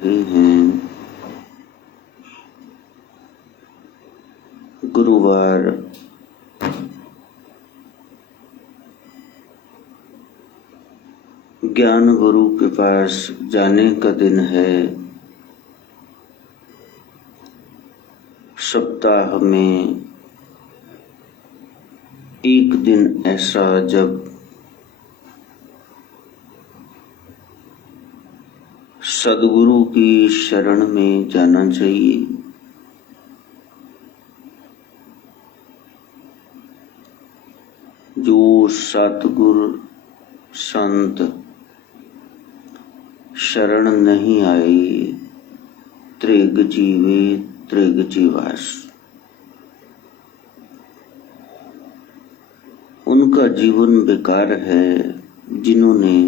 हैं गुरुवार ज्ञान गुरु के पास जाने का दिन है। सप्ताह में एक दिन ऐसा जब सद्गुरु की शरण में जाना चाहिए। जो सतगुरु संत शरण नहीं आए, त्रिग जीवे त्रिग जीवास, उनका जीवन बेकार है। जिन्होंने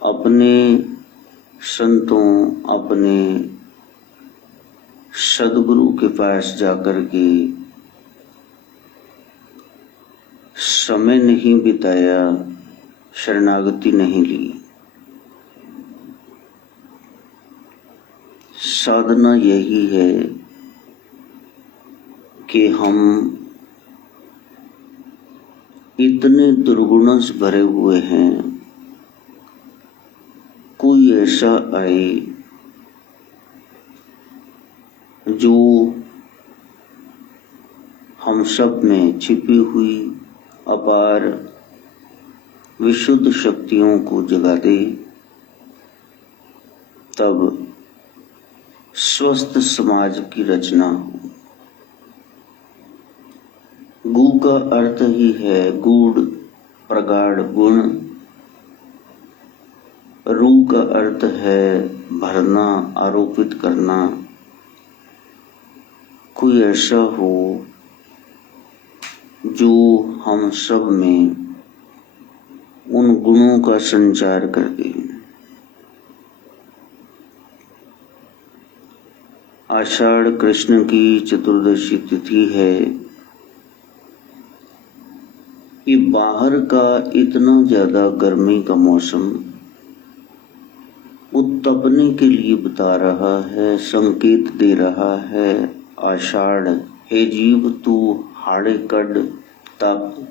अपने संतों, अपने सद्गुरु के पास जाकर के समय नहीं बिताया, शरणागति नहीं ली। साधना यही है कि हम इतने दुर्गुणों से भरे हुए हैं, कोई ऐसा आए जो हम सब में छिपी हुई अपार विशुद्ध शक्तियों को जगा दे, तब स्वस्थ समाज की रचना हो। गु का अर्थ ही है गूढ़ प्रगाढ़ गुण। रू का अर्थ है भरना, आरोपित करना। कोई ऐसा हो जो हम सब में उन गुणों का संचार कर दे। आषाढ़ कृष्ण की चतुर्दशी तिथि है। ये बाहर का इतना ज्यादा गर्मी का मौसम उत्तपने के लिए बता रहा है, संकेत दे रहा है। आषाढ़ हे जीव तू हाड़े कड तप।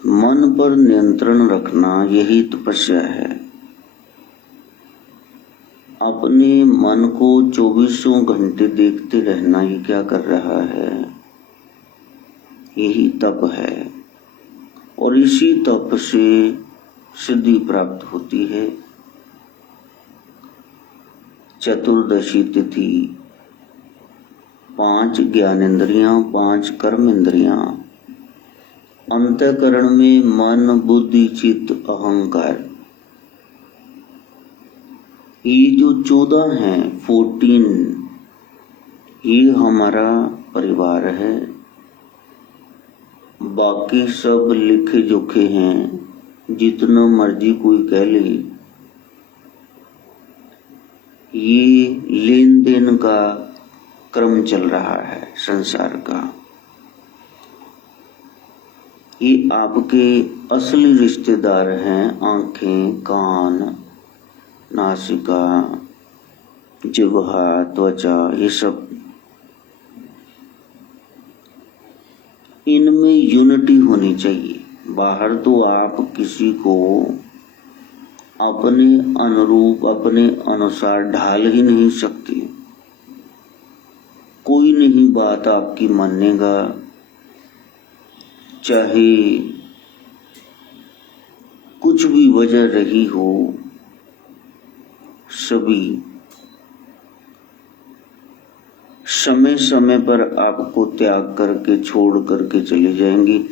मन पर नियंत्रण रखना यही तपस्या है। अपने मन को 24 घंटे देखते रहना, ये क्या कर रहा है? यही तप है। और इसी तप से सिद्धि प्राप्त होती है। चतुर्दशी तिथि 5 ज्ञानेंद्रियां, 5 कर्म इंद्रियां, अंतःकरण में मन बुद्धि चित्त अहंकार, ये जो 14 हैं, 14, ये हमारा परिवार है। बाकी सब लिखे जोखे हैं, जितना मर्जी कोई कह ले। ये लेन देन का क्रम चल रहा है संसार का। ये आपके असली रिश्तेदार हैं। आंखें, कान, नासिका, जिह्वा, त्वचा, ये सब, इनमें यूनिटी होनी चाहिए। बाहर तो आप किसी को अपने अनुरूप, अपने अनुसार ढाल ही नहीं सकते। कोई नहीं बात आपकी मानेगा, चाहे कुछ भी वजह रही हो। सभी समय समय पर आपको त्याग करके, छोड़ करके चले जाएंगे,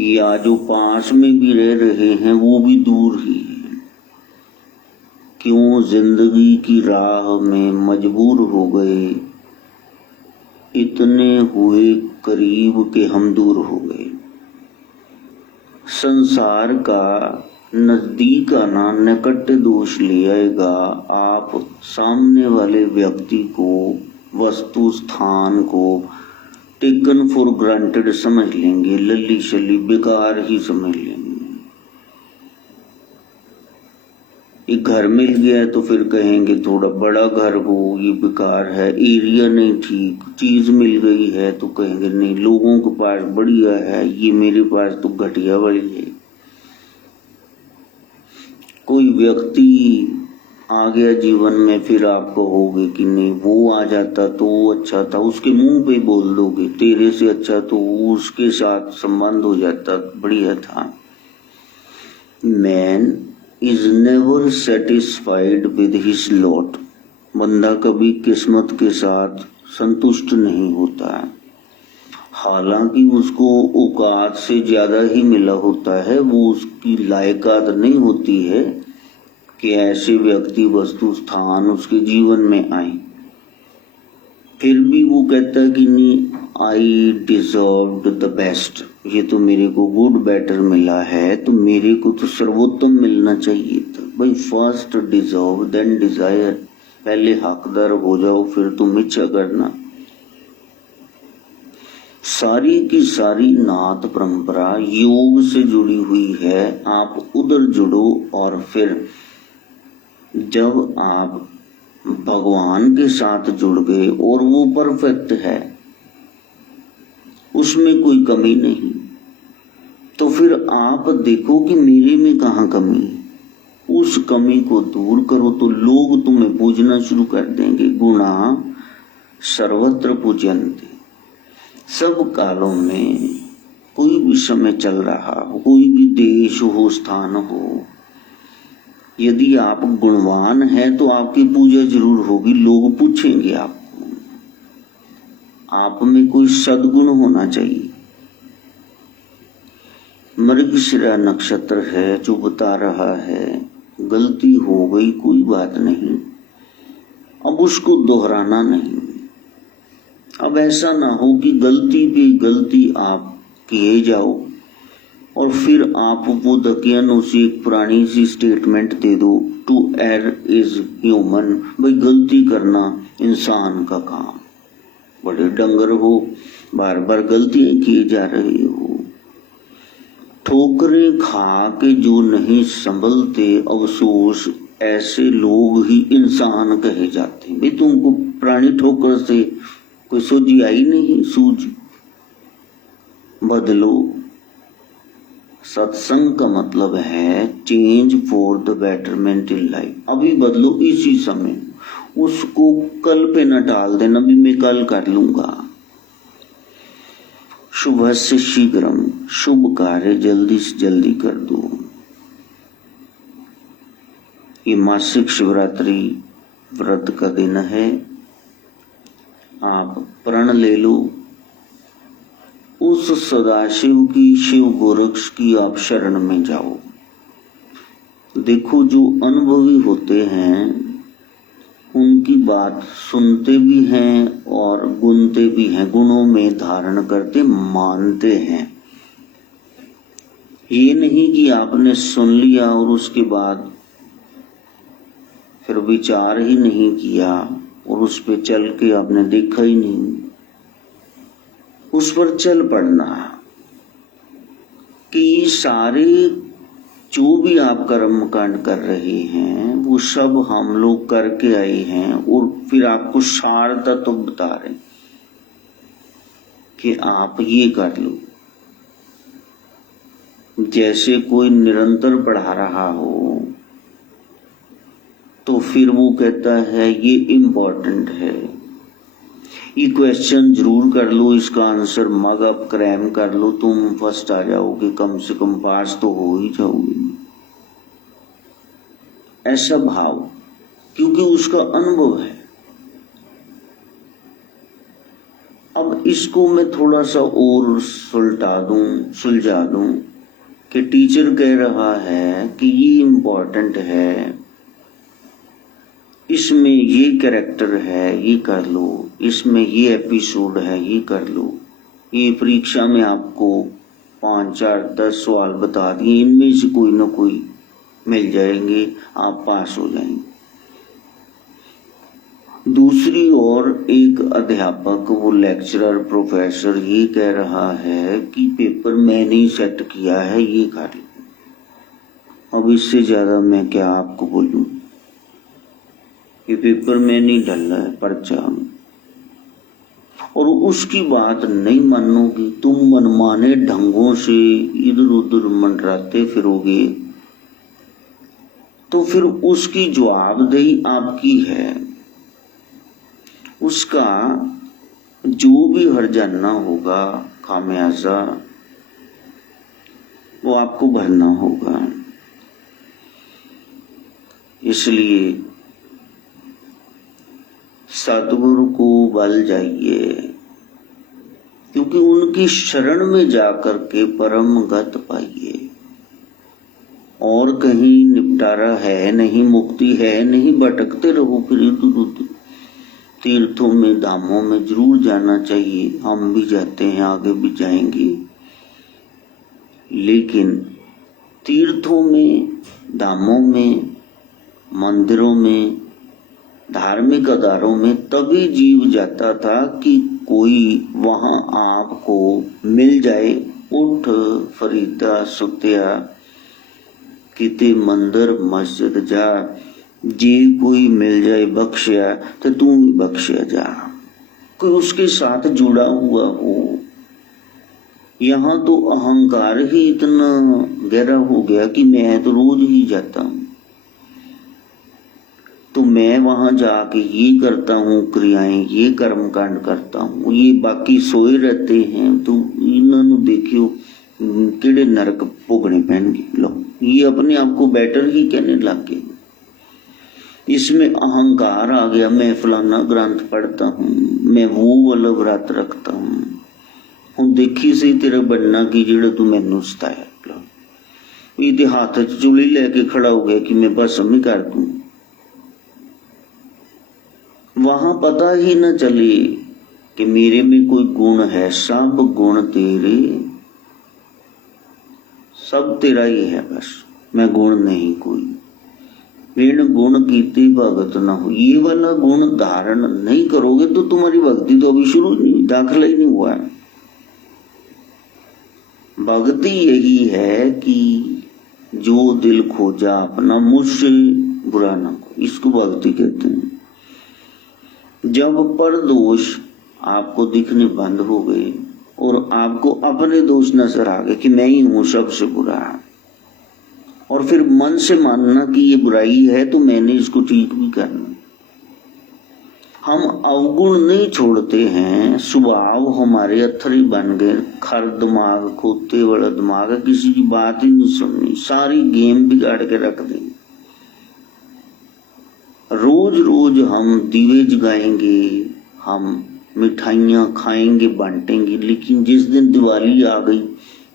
या जो पास में भी रह रहे हैं वो भी दूर ही है। क्यों? जिंदगी की राह में मजबूर हो गए, इतने हुए करीब के हम दूर हो गए। संसार का नजदीक आना निकट दोष ले आएगा। आप सामने वाले व्यक्ति को, वस्तु स्थान को टेकन फॉर ग्रांटेड समझ लेंगे, लल्ली शल्ली बेकार ही समझ लेंगे। एक घर मिल गया तो फिर कहेंगे थोड़ा बड़ा घर हो, ये बेकार है, एरिया नहीं ठीक, चीज मिल गई है तो कहेंगे नहीं लोगों के पास बढ़िया है, ये मेरे पास तो घटिया वाली है। कोई व्यक्ति आ गया जीवन में, फिर आप कहोगे कि नहीं वो आ जाता तो वो अच्छा था, उसके मुंह पे बोल दोगे तेरे से अच्छा तो उसके साथ संबंध हो जाता, बढ़िया था। Man is never satisfied with his lot. बंदा कभी किस्मत के साथ संतुष्ट नहीं होता है, हालांकि उसको औकात से ज्यादा ही मिला होता है, वो उसकी लायकात नहीं होती है कि ऐसे व्यक्ति वस्तु स्थान उसके जीवन में आए। फिर भी वो कहता है कि नहीं, आई डिजर्व्ड द बेस्ट, ये तो मेरे को गुड बेटर मिला है तो मेरे को तो सर्वोत्तम मिलना चाहिए था। भाई फर्स्ट डिजर्व देन डिजायर, पहले हकदार हो जाओ फिर तुम इच्छा करना। सारी की सारी नाथ परंपरा योग से जुड़ी हुई है, आप उधर जुड़ो और फिर जब आप भगवान के साथ जुड़ गए और वो परफेक्ट है, उसमें कोई कमी नहीं, तो फिर आप देखो कि मेरे में कहाँ कमी है, उस कमी को दूर करो तो लोग तुम्हें पूजना शुरू कर देंगे। गुणा सर्वत्र पूजन्ते, सब कालों में कोई भी समय चल रहा हो, कोई भी देश हो, स्थान हो, यदि आप गुणवान हैं तो आपकी पूजा जरूर होगी, लोग पूछेंगे आपको। आप में कोई सद्गुण होना चाहिए। मृगशिरा नक्षत्र है जो बता रहा है गलती हो गई कोई बात नहीं, अब उसको दोहराना नहीं। अब ऐसा ना हो कि गलती पे गलती आप किए जाओ और फिर आप वो दकियन उसी एक पुरानी सी स्टेटमेंट दे दो, टू एरर इज ह्यूमन, भाई गलती करना इंसान का काम। बड़े डंगर हो, बार बार गलतियां किए जा रहे हो, ठोकरें खा के जो नहीं संभलते, अफसोस ऐसे लोग ही इंसान कहे जाते हैं। भाई तुमको पुरानी ठोकर से कोई सूझी आई नहीं, सूझ बदलो। सत्संग का मतलब है change for the betterment in life. अभी बदलो इसी समय, उसको कल पे न टाल देना, भी मैं कल कर लूंगा। शुभ से शीघ्रम, शुभ कार्य जल्दी से जल्दी कर दो। ये मासिक शिवरात्रि व्रत का दिन है, आप प्रण ले लो, उस सदाशिव की, शिव गोरक्ष की आप शरण में जाओ। देखो जो अनुभवी होते हैं उनकी बात सुनते भी हैं और गुनते भी हैं, गुणों में धारण करते मानते हैं। ये नहीं कि आपने सुन लिया और उसके बाद फिर विचार ही नहीं किया और उस पे चल के आपने देखा ही नहीं, उस पर चल पड़ना कि सारे जो भी आप कर्म कांड कर रहे हैं वो सब हम लोग करके आए हैं, और फिर आपको सार तत्व बता रहे कि आप ये कर लो। जैसे कोई निरंतर पढ़ा रहा हो तो फिर वो कहता है ये इम्पोर्टेंट है, ये क्वेश्चन जरूर कर लो, इसका आंसर मग अप क्रैम कर लो, तुम फर्स्ट आ जाओगे, कम से कम पास तो हो ही जाओगे। ऐसा भाव, क्योंकि उसका अनुभव है। अब इसको मैं थोड़ा सा और सुलझा दूं कि टीचर कह रहा है कि ये इम्पोर्टेंट है, इसमें ये कैरेक्टर है, ये कर लो, इसमें ये एपिसोड है, ये कर लो। ये परीक्षा में आपको 5, 4, 10 सवाल बता दिए, इनमें से कोई ना कोई मिल जाएंगे, आप पास हो जाएंगे। दूसरी ओर एक अध्यापक, वो लेक्चरर, प्रोफेसर ये कह रहा है कि पेपर मैंने ही सेट किया है, ये कर लो। अब अब इससे ज्यादा मैं क्या आपको बोलूं। ये पेपर में नहीं डल रहा है, पर्चा में, और उसकी बात नहीं मानोगी, तुम मनमाने ढंगों से इधर उधर मंडराते फिरोगे, तो फिर उसकी जवाबदेही आपकी है। उसका जो भी हर्जाना होगा, खामियाजा, वो आपको भरना होगा। इसलिए सतगुरु को बल जाइए, क्योंकि उनकी शरण में जाकर के परम गत पाइए। और कहीं निपटारा है नहीं, मुक्ति है नहीं, भटकते रहो फिर इधर उधर। तीर्थों में, धामों में जरूर जाना चाहिए, हम भी जाते हैं, आगे भी जाएंगे। लेकिन तीर्थों में, धामों में, मंदिरों में, धार्मिक अदारों में तभी जीव जाता था कि कोई वहां आपको मिल जाए। उठ फरीदा सुतिया, किते मंदिर मस्जिद जा, जे कोई मिल जाए बख्शिया तो तू भी बख्शिया जा। कोई उसके साथ जुड़ा हुआ हो। यहाँ तो अहंकार ही इतना गहरा हो गया कि मैं तो रोज ही जाता हूँ, तो मैं वहां जाके ये करता हूँ, क्रियाएं, ये कर्म कांड करता हूँ, ये बाकी सोए रहते हैं, तो इन्होंने देखियो किड़े नरक भोगने पैणगे। लो, ये अपने आप को बेटर ही कहने लग गए। इसमें अहंकार आ गया, मैं फलाना ग्रंथ पढ़ता हूँ, मैं वो वाला व्रत रखता हूँ। हूँ देखी सही तेरा बनना की जेड़ा तू मैनू सताया। ये हाथ च चुली लेके खड़ा हो गया कि मैं बस ही कर दूं। वहां पता ही न चले कि मेरे में कोई गुण है। सब गुण तेरे, सब तेरा ही है, बस मैं गुण नहीं कोई। बिन गुण कीते भगत न हो। ये वाला गुण धारण नहीं करोगे तो तुम्हारी भक्ति तो अभी शुरू नहीं, दाखिला ही नहीं हुआ है। भक्ति यही है कि जो दिल खोजा अपना, मुझसे बुरा ना को, इसको भक्ति कहते हैं। जब पर दोष आपको दिखने बंद हो गए और आपको अपने दोष नजर आ गए कि मैं ही हूं सबसे बुरा, और फिर मन से मानना कि ये बुराई है तो मैंने इसको ठीक भी करना। हम अवगुण नहीं छोड़ते हैं, स्वभाव हमारे अथरी बन गए, खर दिमाग, खोते वाला दिमाग, किसी की बात ही नहीं सुननी, सारी गेम बिगाड़ के रख देंगे। रोज रोज हम दीवे जगाएंगे, हम मिठाइयां खाएंगे, बांटेंगे, लेकिन जिस दिन दिवाली आ गई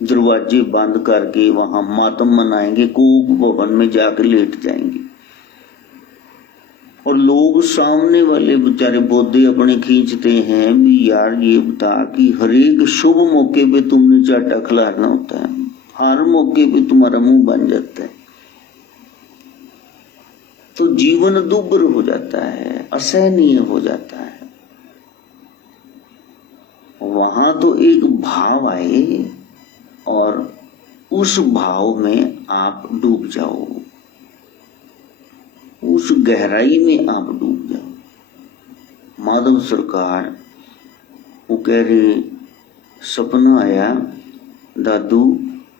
दरवाजे बंद करके वहां मातम मनाएंगे, कोक भवन में जाकर लेट जाएंगे। और लोग सामने वाले बेचारे बोधे अपने खींचते हैं भी, यार ये बता कि हरेक शुभ मौके पे तुमने चाटा खिलाना होता है, हर मौके पे तुम्हारा मुंह बन जाता है, तो जीवन दुर्भर हो जाता है, असहनीय हो जाता है। वहां तो एक भाव आए और उस भाव में आप डूब जाओ, उस गहराई में आप डूब जाओ। माधव सरकार वो कह रहे, सपना आया दादू,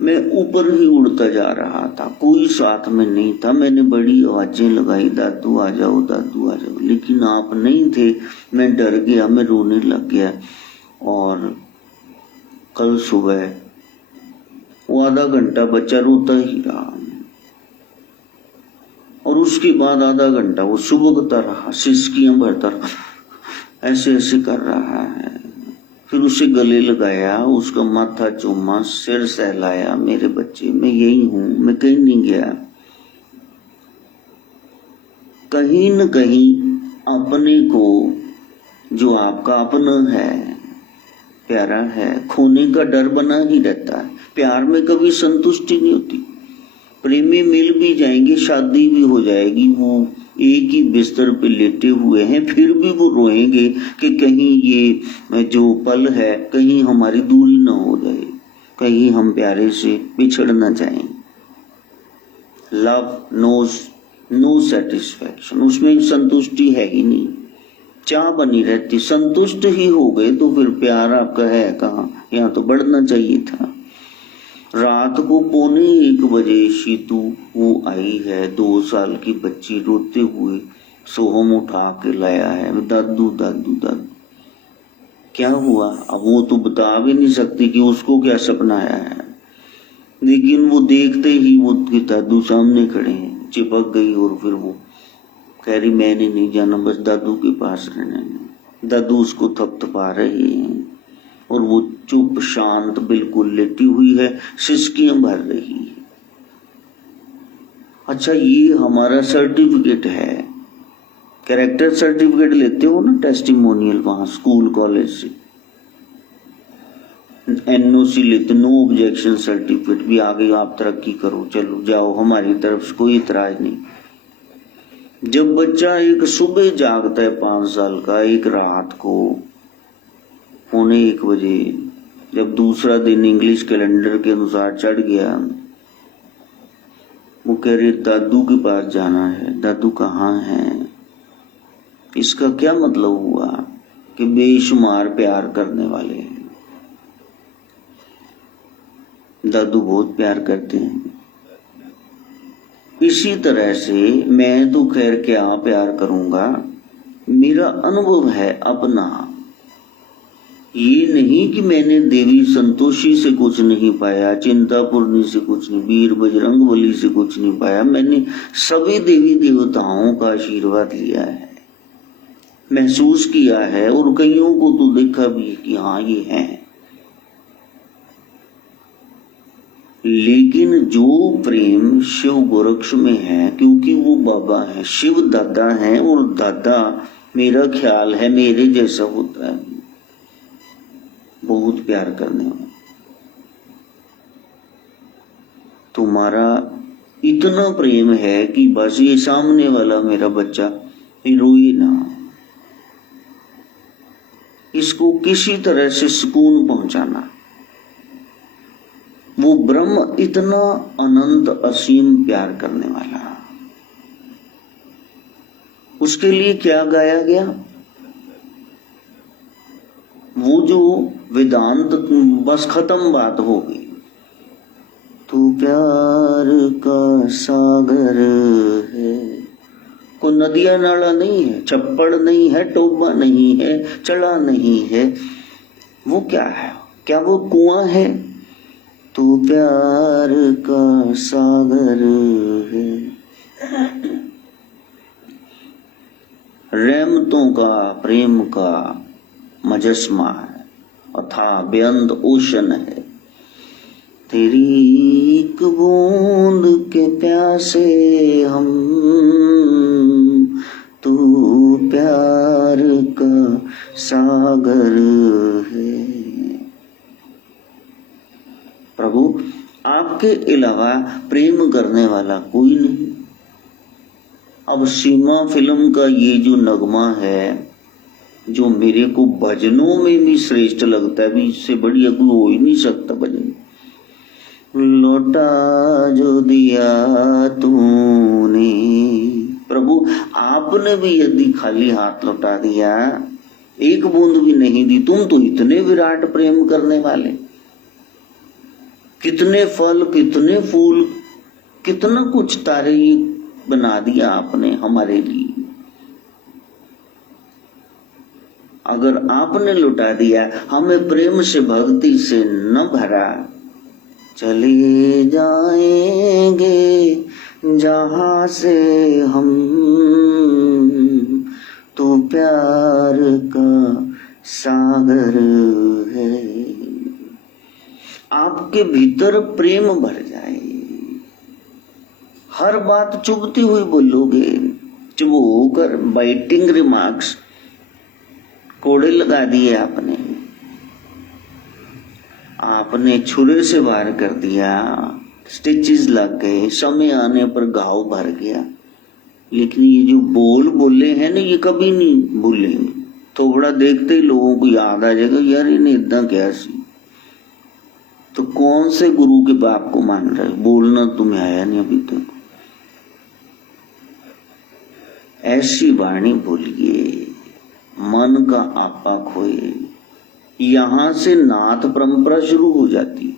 मैं ऊपर ही उड़ता जा रहा था, कोई साथ में नहीं था, मैंने बड़ी आवाजें लगाई, दादू आ जाओ, दादू आ जाओ, लेकिन आप नहीं थे। मैं डर गया, मैं रोने लग गया। और कल सुबह वो आधा घंटा बच्चा रोता ही रहा, और उसके बाद आधा घंटा वो सुबकता रहा, सिसकियां भरता रहा, ऐसे ऐसे कर रहा है। फिर उसे गले लगाया, उसका माथा चूमा, सिर सहलाया, मेरे बच्चे मैं यही हूं, मैं कहीं नहीं गया। कहीं न कहीं अपने को, जो आपका अपना है, प्यारा है, खोने का डर बना ही रहता है। प्यार में कभी संतुष्टि नहीं होती। प्रेमी मिल भी जाएंगे, शादी भी हो जाएगी, वो एक ही बिस्तर पे लेटे हुए हैं, फिर भी वो रोएंगे कि कहीं ये जो पल है कहीं हमारी दूरी ना हो जाए, कहीं हम प्यारे से बिछड़ ना जाएं। लव नो सेटिस्फैक्शन, उसमें संतुष्टि है ही नहीं, चाह बनी रहती। संतुष्ट ही हो गए तो फिर प्यार आपका है कहाँ, यहाँ तो बढ़ना चाहिए था। रात को 1:45 शीतू वो आई है, 2 साल की बच्ची, रोते हुए सोहम उठा के लाया है, दादू दादू दादू। क्या हुआ? अब वो तो बता भी नहीं सकती कि उसको क्या सपना आया है, लेकिन वो देखते ही वो दादू सामने खड़े हैं, चिपक गई और फिर वो कह रही मैंने नहीं जाना, बस दादू के पास रहना है। दादू उसको थपथपा रहे हैं और वो चुप शांत बिल्कुल लेटी हुई है, सिसकियां भर रही है। अच्छा, ये हमारा सर्टिफिकेट है, कैरेक्टर सर्टिफिकेट लेते हो ना, टेस्टिमोनियल, वहां स्कूल कॉलेज से NOC लेते, नो ऑब्जेक्शन सर्टिफिकेट भी आ गई, आप तरक्की करो, चलो जाओ, हमारी तरफ से कोई इतराज नहीं। जब बच्चा एक सुबह जागता है 5 साल का, एक रात को 1:45 बजे, जब दूसरा दिन इंग्लिश कैलेंडर के अनुसार चढ़ गया, वो कह रहे दादू के पास जाना है। दादू कहाँ है? इसका क्या मतलब हुआ कि बेशुमार प्यार करने वाले हैं, दादू बहुत प्यार करते हैं। इसी तरह से मैं तो खैर क्या प्यार करूंगा, मेरा अनुभव है अपना। ये नहीं कि मैंने देवी संतोषी से कुछ नहीं पाया, चिंतापूर्णी से कुछ नहीं, वीर बजरंगबली से कुछ नहीं पाया, मैंने सभी देवी देवताओं का आशीर्वाद लिया है, महसूस किया है, और कईयों को तो देखा भी कि हाँ ये है। लेकिन जो प्रेम शिव गोरक्ष में है, क्योंकि वो बाबा है, शिव दादा है, और दादा मेरा ख्याल है मेरे जैसा होता है, बहुत प्यार करने वाला। तुम्हारा इतना प्रेम है कि बस ये सामने वाला मेरा बच्चा रोए ना, इसको किसी तरह से सुकून पहुंचाना। वो ब्रह्म इतना अनंत असीम प्यार करने वाला, उसके लिए क्या गाया गया? वो जो वेदांत, बस खत्म बात हो गई। तू प्यार का सागर है, कोई नदिया नाला नहीं है, छप्पड़ नहीं है, टोबा नहीं है, चढ़ा नहीं है, वो क्या है? क्या वो कुआं है? तू प्यार का सागर है, रहमतों का, प्रेम का मजस्मा है, अथाह बेअंत ओशन है। तेरी एक बूंद के प्यासे हम, तू प्यार का सागर है। प्रभु, आपके अलावा प्रेम करने वाला कोई नहीं। अब सीमा फिल्म का ये जो नगमा है, जो मेरे को भजनों में भी श्रेष्ठ लगता है, भी इससे बढ़िया कोई हो ही नहीं सकता भजन। लौटा जो दिया तूने, प्रभु आपने भी यदि खाली हाथ लौटा दिया, एक बूंद भी नहीं दी, तुम तो इतने विराट प्रेम करने वाले, कितने फल, कितने फूल, कितना कुछ तारे बना दिया आपने हमारे लिए। अगर आपने लुटा दिया, हमें प्रेम से भक्ति से न भरा, चले जाएंगे जहां से हम, तो प्यार का सागर है। आपके भीतर प्रेम भर जाए, हर बात चुभती हुई बोलोगे, चुप होकर बाइटिंग रिमार्क्स कोड़े लगा दिए आपने छुरे से वार कर दिया, स्टिचेस लग गए, समय आने पर घाव भर गया, लेकिन ये जो बोले हैं ना, ये कभी नहीं भूलेंगे। थोड़ा देखते ही लोगों को याद आ जाएगा, यार इन्हें इतना क्या सी। तो कौन से गुरु के बाप को मान रहे? बोलना तुम्हें आया नहीं अभी तक। ऐसी वाणी बोलिए, मन का आपा खोए। यहां से नाथ परंपरा शुरू हो जाती।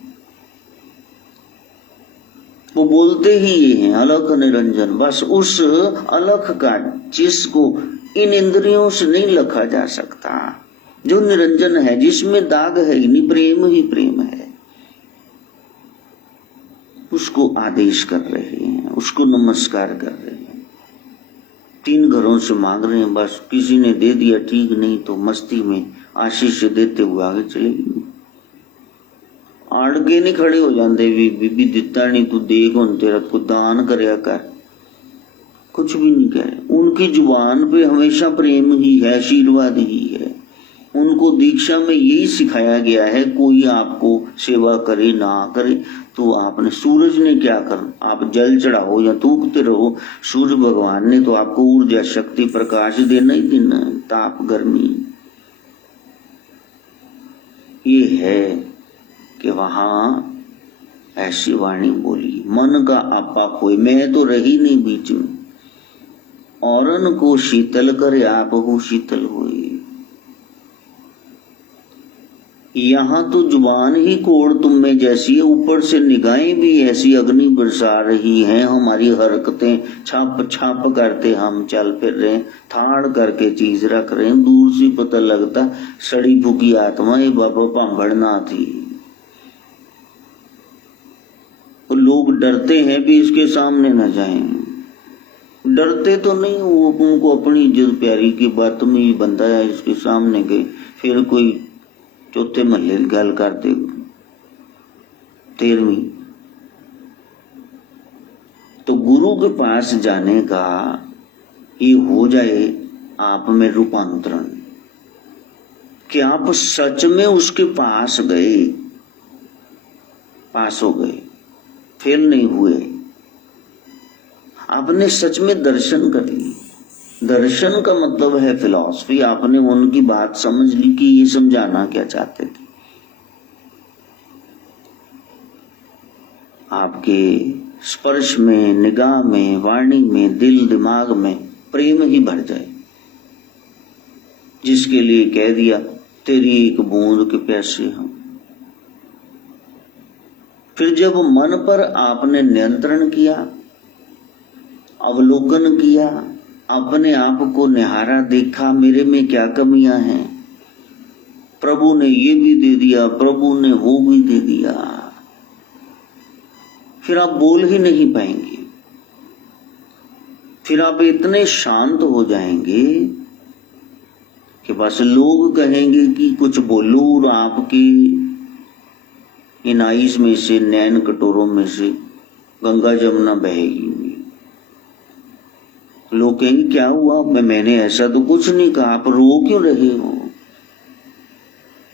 वो बोलते ही ये हैं, अलख निरंजन। बस उस अलख का, जिसको इन इंद्रियों से नहीं लखा जा सकता, जो निरंजन है, जिसमें दाग है ही नहीं, प्रेम ही प्रेम है, उसको आदेश कर रहे हैं, उसको नमस्कार कर रहे हैं। 3 घरों से मांग रहे हैं, बस किसी ने दे दिया ठीक, नहीं तो मस्ती में आशीष देते हुए आगे चलेगी। आड़ के नहीं खड़े हो जाते, बीबी दिता नहीं तू देख, उन तेरा को दान करया कर, कुछ भी नहीं कहे। उनकी जुबान पे हमेशा प्रेम ही है, आशीर्वाद ही है। उनको दीक्षा में यही सिखाया गया है, कोई आपको सेवा करे ना करे तो आपने, सूरज ने क्या करना, आप जल चढ़ाओ या थूकते रहो, सूर्य भगवान ने तो आपको ऊर्जा शक्ति प्रकाश देना ही देना, ताप गर्मी। ये है कि वहां ऐसी वाणी बोली, मन का आपा खोए। मैं तो रही नहीं बीच में, औरन को शीतल करे आप हो शीतल होए। यहाँ तो जुबान ही कोड़ तुम में जैसी है, ऊपर से निगाहें भी ऐसी अग्नि बरसा रही हैं। हमारी हरकतें छाप छाप करते हम चल फिर रहे हैं, थाड़ करके चीज रख रहे हैं। दूर से पता लगता सड़ी फूकी आत्मा ये बाबा भांभड़ना थी। लोग डरते हैं भी इसके सामने न जाएं। डरते तो नहीं, वो उनको अपनी इज्जत प्यारी की बात में ही बंदा है, इसके सामने गए फिर कोई चौथे महल्ले गल करते 13वीं। तो गुरु के पास जाने का ये हो जाए आप में रूपांतरण, कि आप सच में उसके पास गए, पास हो गए, फेल नहीं हुए। आपने सच में दर्शन कर ली। दर्शन का मतलब है फिलॉसफी। आपने उनकी बात समझ ली कि ये समझाना क्या चाहते थे। आपके स्पर्श में, निगाह में, वाणी में, दिल दिमाग में प्रेम ही भर जाए, जिसके लिए कह दिया तेरी एक बूंद के प्यासे हम। फिर जब मन पर आपने नियंत्रण किया, अवलोकन किया, अपने आप को निहारा, देखा मेरे में क्या कमियां हैं, प्रभु ने ये भी दे दिया, प्रभु ने वो भी दे दिया, फिर आप बोल ही नहीं पाएंगे। फिर आप इतने शांत हो जाएंगे कि बस लोग कहेंगे कि कुछ बोलो और आपके इन आइस में से, नैन कटोरों में से गंगा जमुना बहेगी। लोग कहेंगे क्या हुआ, मैंने ऐसा तो कुछ नहीं कहा, आप रो क्यों रहे हो?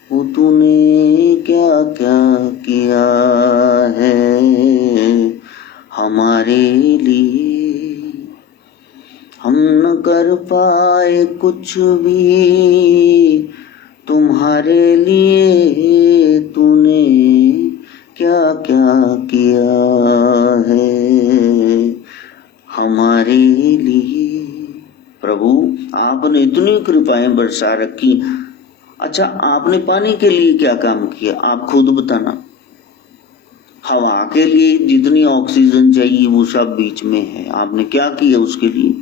वो तूने क्या क्या किया है हमारे लिए, हम न कर पाए कुछ भी तुम्हारे लिए, तूने क्या क्या किया है हमारे लिए। प्रभु आपने इतनी कृपाएं बरसा रखी। अच्छा, आपने पानी के लिए क्या काम किया, आप खुद बताना। हवा के लिए जितनी ऑक्सीजन चाहिए वो सब बीच में है, आपने क्या किया उसके लिए?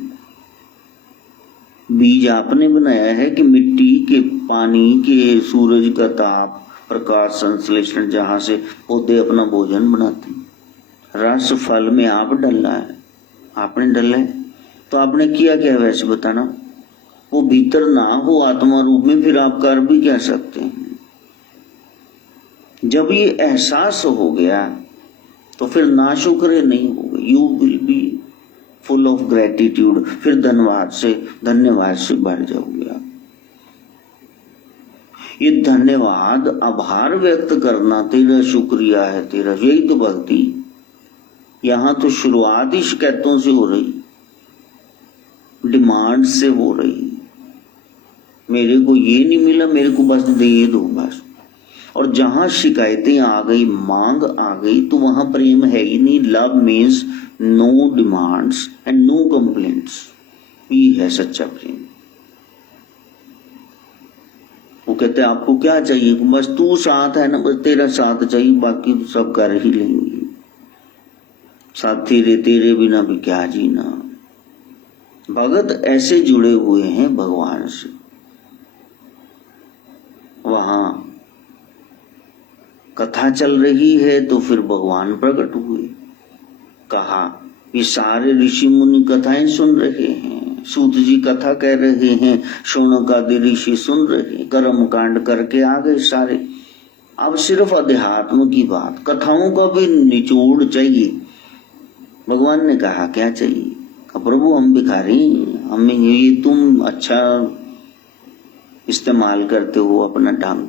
बीज आपने बनाया है कि मिट्टी के, पानी के, सूरज का ताप, प्रकाश संश्लेषण, जहां से पौधे अपना भोजन बनाते हैं। रस फल में आप डालना है, आपने डाला है, तो आपने किया क्या वैसे बताना। वो भीतर ना हो आत्मा रूप में, फिर आप कर भी क्या सकते हैं? जब ये एहसास हो गया तो फिर नाशुक्र नहीं होगा, you will be full of gratitude. फिर धन्यवाद से भर जाओगे आप। ये धन्यवाद, आभार व्यक्त करना, तेरा शुक्रिया है तेरा, यही तो भक्ति। यहां तो शुरुआत ही शिकायतों से हो रही, डिमांड से हो रही। मेरे को ये नहीं मिला, मेरे को बस दे दो बस। और जहां शिकायतें आ गई, मांग आ गई, तो वहां प्रेम है ही नहीं। Love means no demands and no complaints. ये है सच्चा प्रेम। वो कहते हैं आपको क्या चाहिए, बस तू साथ है ना, बस तेरा साथ चाहिए, बाकी तो सब कर ही लेंगे। साथी रे तेरे बिना भी क्या जीना। भगत ऐसे जुड़े हुए हैं भगवान से। वहां कथा चल रही है तो फिर भगवान प्रकट हुए। कहा ये सारे ऋषि मुनि कथाएं सुन रहे हैं, सूत जी कथा कह रहे हैं, शौनक आदि ऋषि सुन रहे हैं, कर्म कांड करके आ गए सारे। अब सिर्फ अध्यात्म की बात, कथाओं का भी निचोड़ चाहिए। भगवान ने कहा क्या चाहिए? प्रभु हम भिखारी, हमें ये तुम अच्छा इस्तेमाल करते हो अपना ढंग।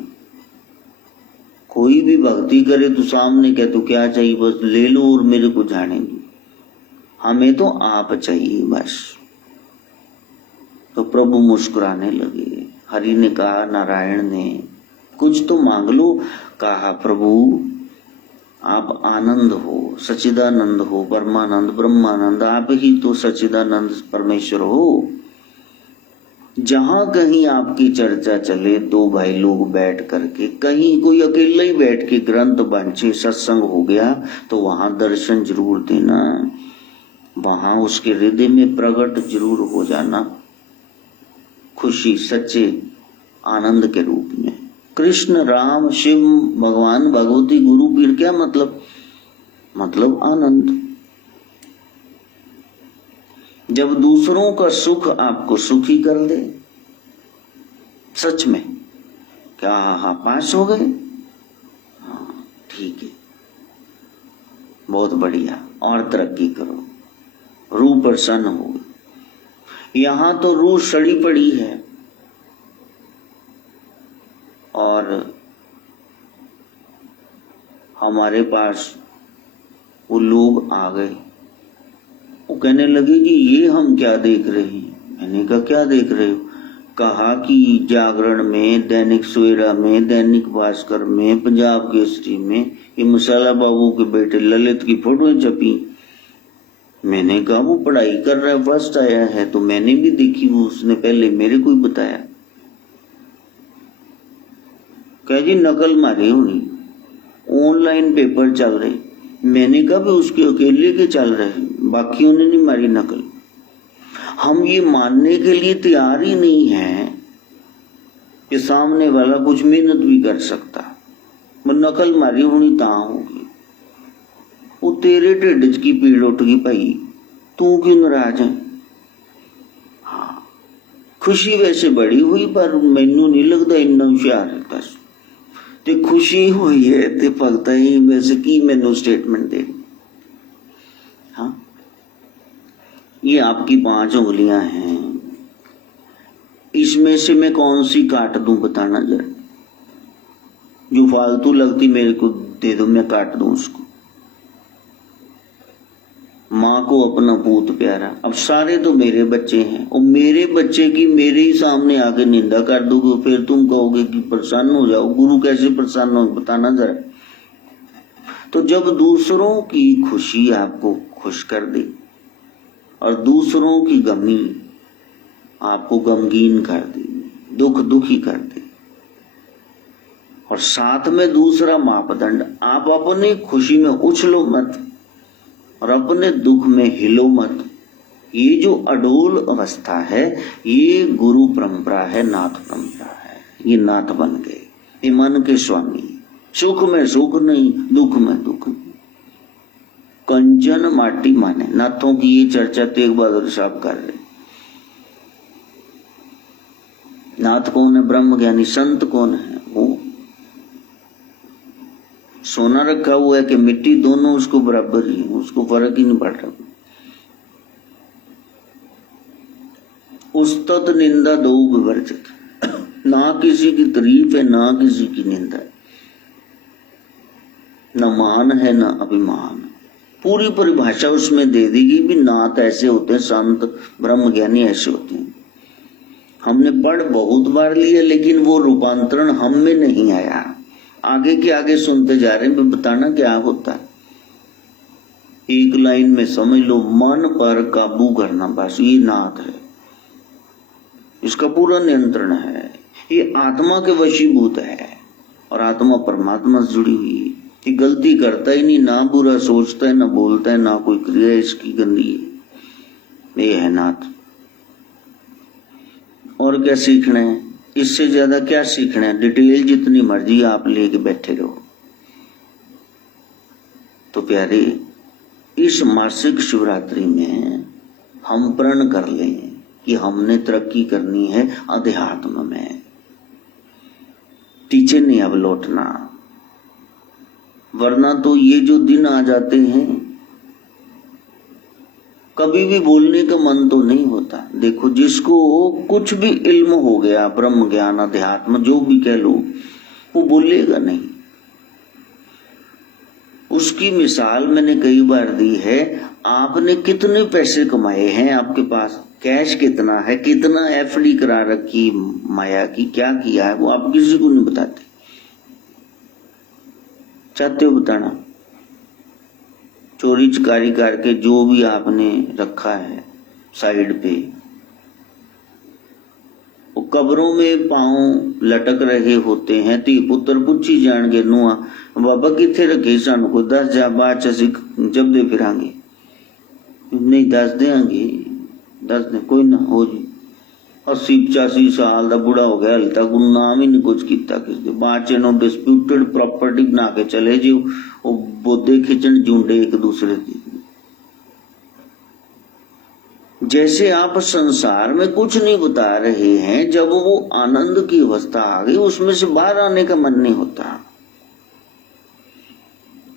कोई भी भक्ति करे तो सामने कह तो क्या चाहिए, बस ले लो और मेरे को जाने दो, हमें तो आप चाहिए बस। तो प्रभु मुस्कुराने लगे। हरि ने कहा, नारायण ने, कुछ तो मांग लो। कहा प्रभु आप आनंद हो, सच्चिदानंद हो, परमानंद ब्रह्मानंद, आप ही तो सच्चिदानंद परमेश्वर हो। जहां कहीं आपकी चर्चा चले दो भाई लोग बैठ करके, कहीं कोई अकेले ही बैठ के ग्रंथ बांचे सत्संग हो गया तो वहां दर्शन जरूर देना, वहां उसके हृदय में प्रकट जरूर हो जाना खुशी सच्चे आनंद के रूप में। कृष्ण राम शिव भगवान भगवती गुरु पीर क्या मतलब आनंद। जब दूसरों का सुख आपको सुखी कर दे, सच में क्या हाँ पास हो गए, हाँ ठीक है, बहुत बढ़िया, और तरक्की करो, रूह प्रसन्न हो। यहां तो रूह सड़ी पड़ी है और हमारे पास वो लोग आ गए, वो कहने लगे कि ये हम क्या देख रहे हैं। मैंने कहा क्या देख रहे हो? कहा कि जागरण में, दैनिक सवेरा में, दैनिक भास्कर में, पंजाब केसरी में ये मसाला बाबू के बेटे ललित की फोटो छपी। मैंने कहा वो पढ़ाई कर रहा है, फर्स्ट आया है, तो मैंने भी देखी, वो उसने पहले मेरे को ही बताया। कह जी नकल मारी होनी, ऑनलाइन पेपर चल रहे। मैंने कहा भी उसके अकेले के चल रहे, बाकियों ने नहीं मारी नकल। हम ये मानने के लिए तैयार ही नहीं है कि सामने वाला कुछ मेहनत भी कर सकता। नकल मारी होनी ता होगी, वो तेरे ढिड की पीड़ उठ गई भाई, तू क्यों नाराज है? हाँ खुशी वैसे बड़ी हुई पर मैनू नहीं लगता इन्ना होशियार है। बस ते खुशी हुई है ते भगता ही वैसे की मैनू स्टेटमेंट दे। हाँ ये आपकी 5 उंगलियां हैं, इसमें से मैं कौन सी काट दूं बताना जरा। जो फालतू लगती मेरे को दे दो, मैं काट दूं उसको। माँ को अपना पूत प्यारा, अब सारे तो मेरे बच्चे हैं और मेरे बच्चे की मेरे ही सामने आके निंदा कर दोगे, फिर तुम कहोगे कि प्रसन्न हो जाओ। गुरु कैसे प्रसन्न हो बताना जरा। तो जब दूसरों की खुशी आपको खुश कर दे और दूसरों की गमी आपको गमगीन कर दे, दुख दुखी कर दे, और साथ में दूसरा मापदंड, आप अपनी खुशी में उछलो मत और अपने दुख में हिलो मत। ये जो अडोल अवस्था है ये गुरु परंपरा है, नाथ परंपरा है। ये नाथ बन गए, ये मन के स्वामी। सुख में सुख नहीं, दुख में दुख नहीं। कंचन माटी माने, नाथों की ये चर्चा तेग बहादुर साहब कर रहे। नाथ कौन है? ब्रह्म ज्ञानी। संत कौन है? वो सोना रखा हुआ है कि मिट्टी, दोनों उसको बराबर ही, उसको फर्क ही नहीं पड़ रहा। उस्तत निंदा दो विवर्जित, ना किसी की तारीफ है ना किसी की निंदा है, न मान है न अभिमान। पूरी परिभाषा उसमें दे देगी भी नाथ ऐसे होते हैं, संत ब्रह्म ज्ञानी ऐसे होते हैं। हमने पढ़ बहुत बार लिया लेकिन वो रूपांतरण हम में नहीं आया। आगे के आगे सुनते जा रहे हैं, बताना क्या होता है। एक लाइन में समझ लो, मन पर काबू करना, बस ये नाथ है। इसका पूरा नियंत्रण है। ये आत्मा के वशीभूत है और आत्मा परमात्मा से जुड़ी हुई है। ये गलती करता ही नहीं, ना बुरा सोचता है, ना बोलता है, ना कोई क्रिया इसकी गंदी है। ये है नाथ। और क्या सीखना है? इससे ज्यादा क्या सीखना है? डिटेल जितनी मर्जी आप लेके बैठे रहो। तो प्यारे, इस मासिक शिवरात्रि में हम प्रण कर लें कि हमने तरक्की करनी है अध्यात्म में, पीछे नहीं अब लौटना। वरना तो ये जो दिन आ जाते हैं, कभी भी बोलने का मन तो नहीं होता। देखो, जिसको कुछ भी इल्म हो गया, ब्रह्म ज्ञान अध्यात्म जो भी कह लो, वो बोलेगा नहीं। उसकी मिसाल मैंने कई बार दी है। आपने कितने पैसे कमाए हैं, आपके पास कैश कितना है, कितना एफडी करा रखी माया की, क्या किया है, वो आप किसी को नहीं बताते। चाहते हो बताना? चोरी चकारी करके जो भी आपने रखा है साइड पे, वो कब्रों में पांव लटक रहे होते हैं। धी पुत्र पूछी जाएंगे नुआ बाबा किथे रखे सानू को 10 जा बाद जब दे फिरांगे। नहीं दस देंगे, 10 दिन कोई ना हो जी। 80-85 साल का बुढ़ा हो गया, हाल तक नाम ही नहीं कुछ किया किसी बाचे नो डिस्प्यूटेड प्रॉपर्टी बना के चले जी। वो बोधे खिंचन जूंडे एक दूसरे की। जैसे आप संसार में कुछ नहीं बता रहे हैं, जब वो आनंद की अवस्था आ गई, उसमें से बाहर आने का मन नहीं होता।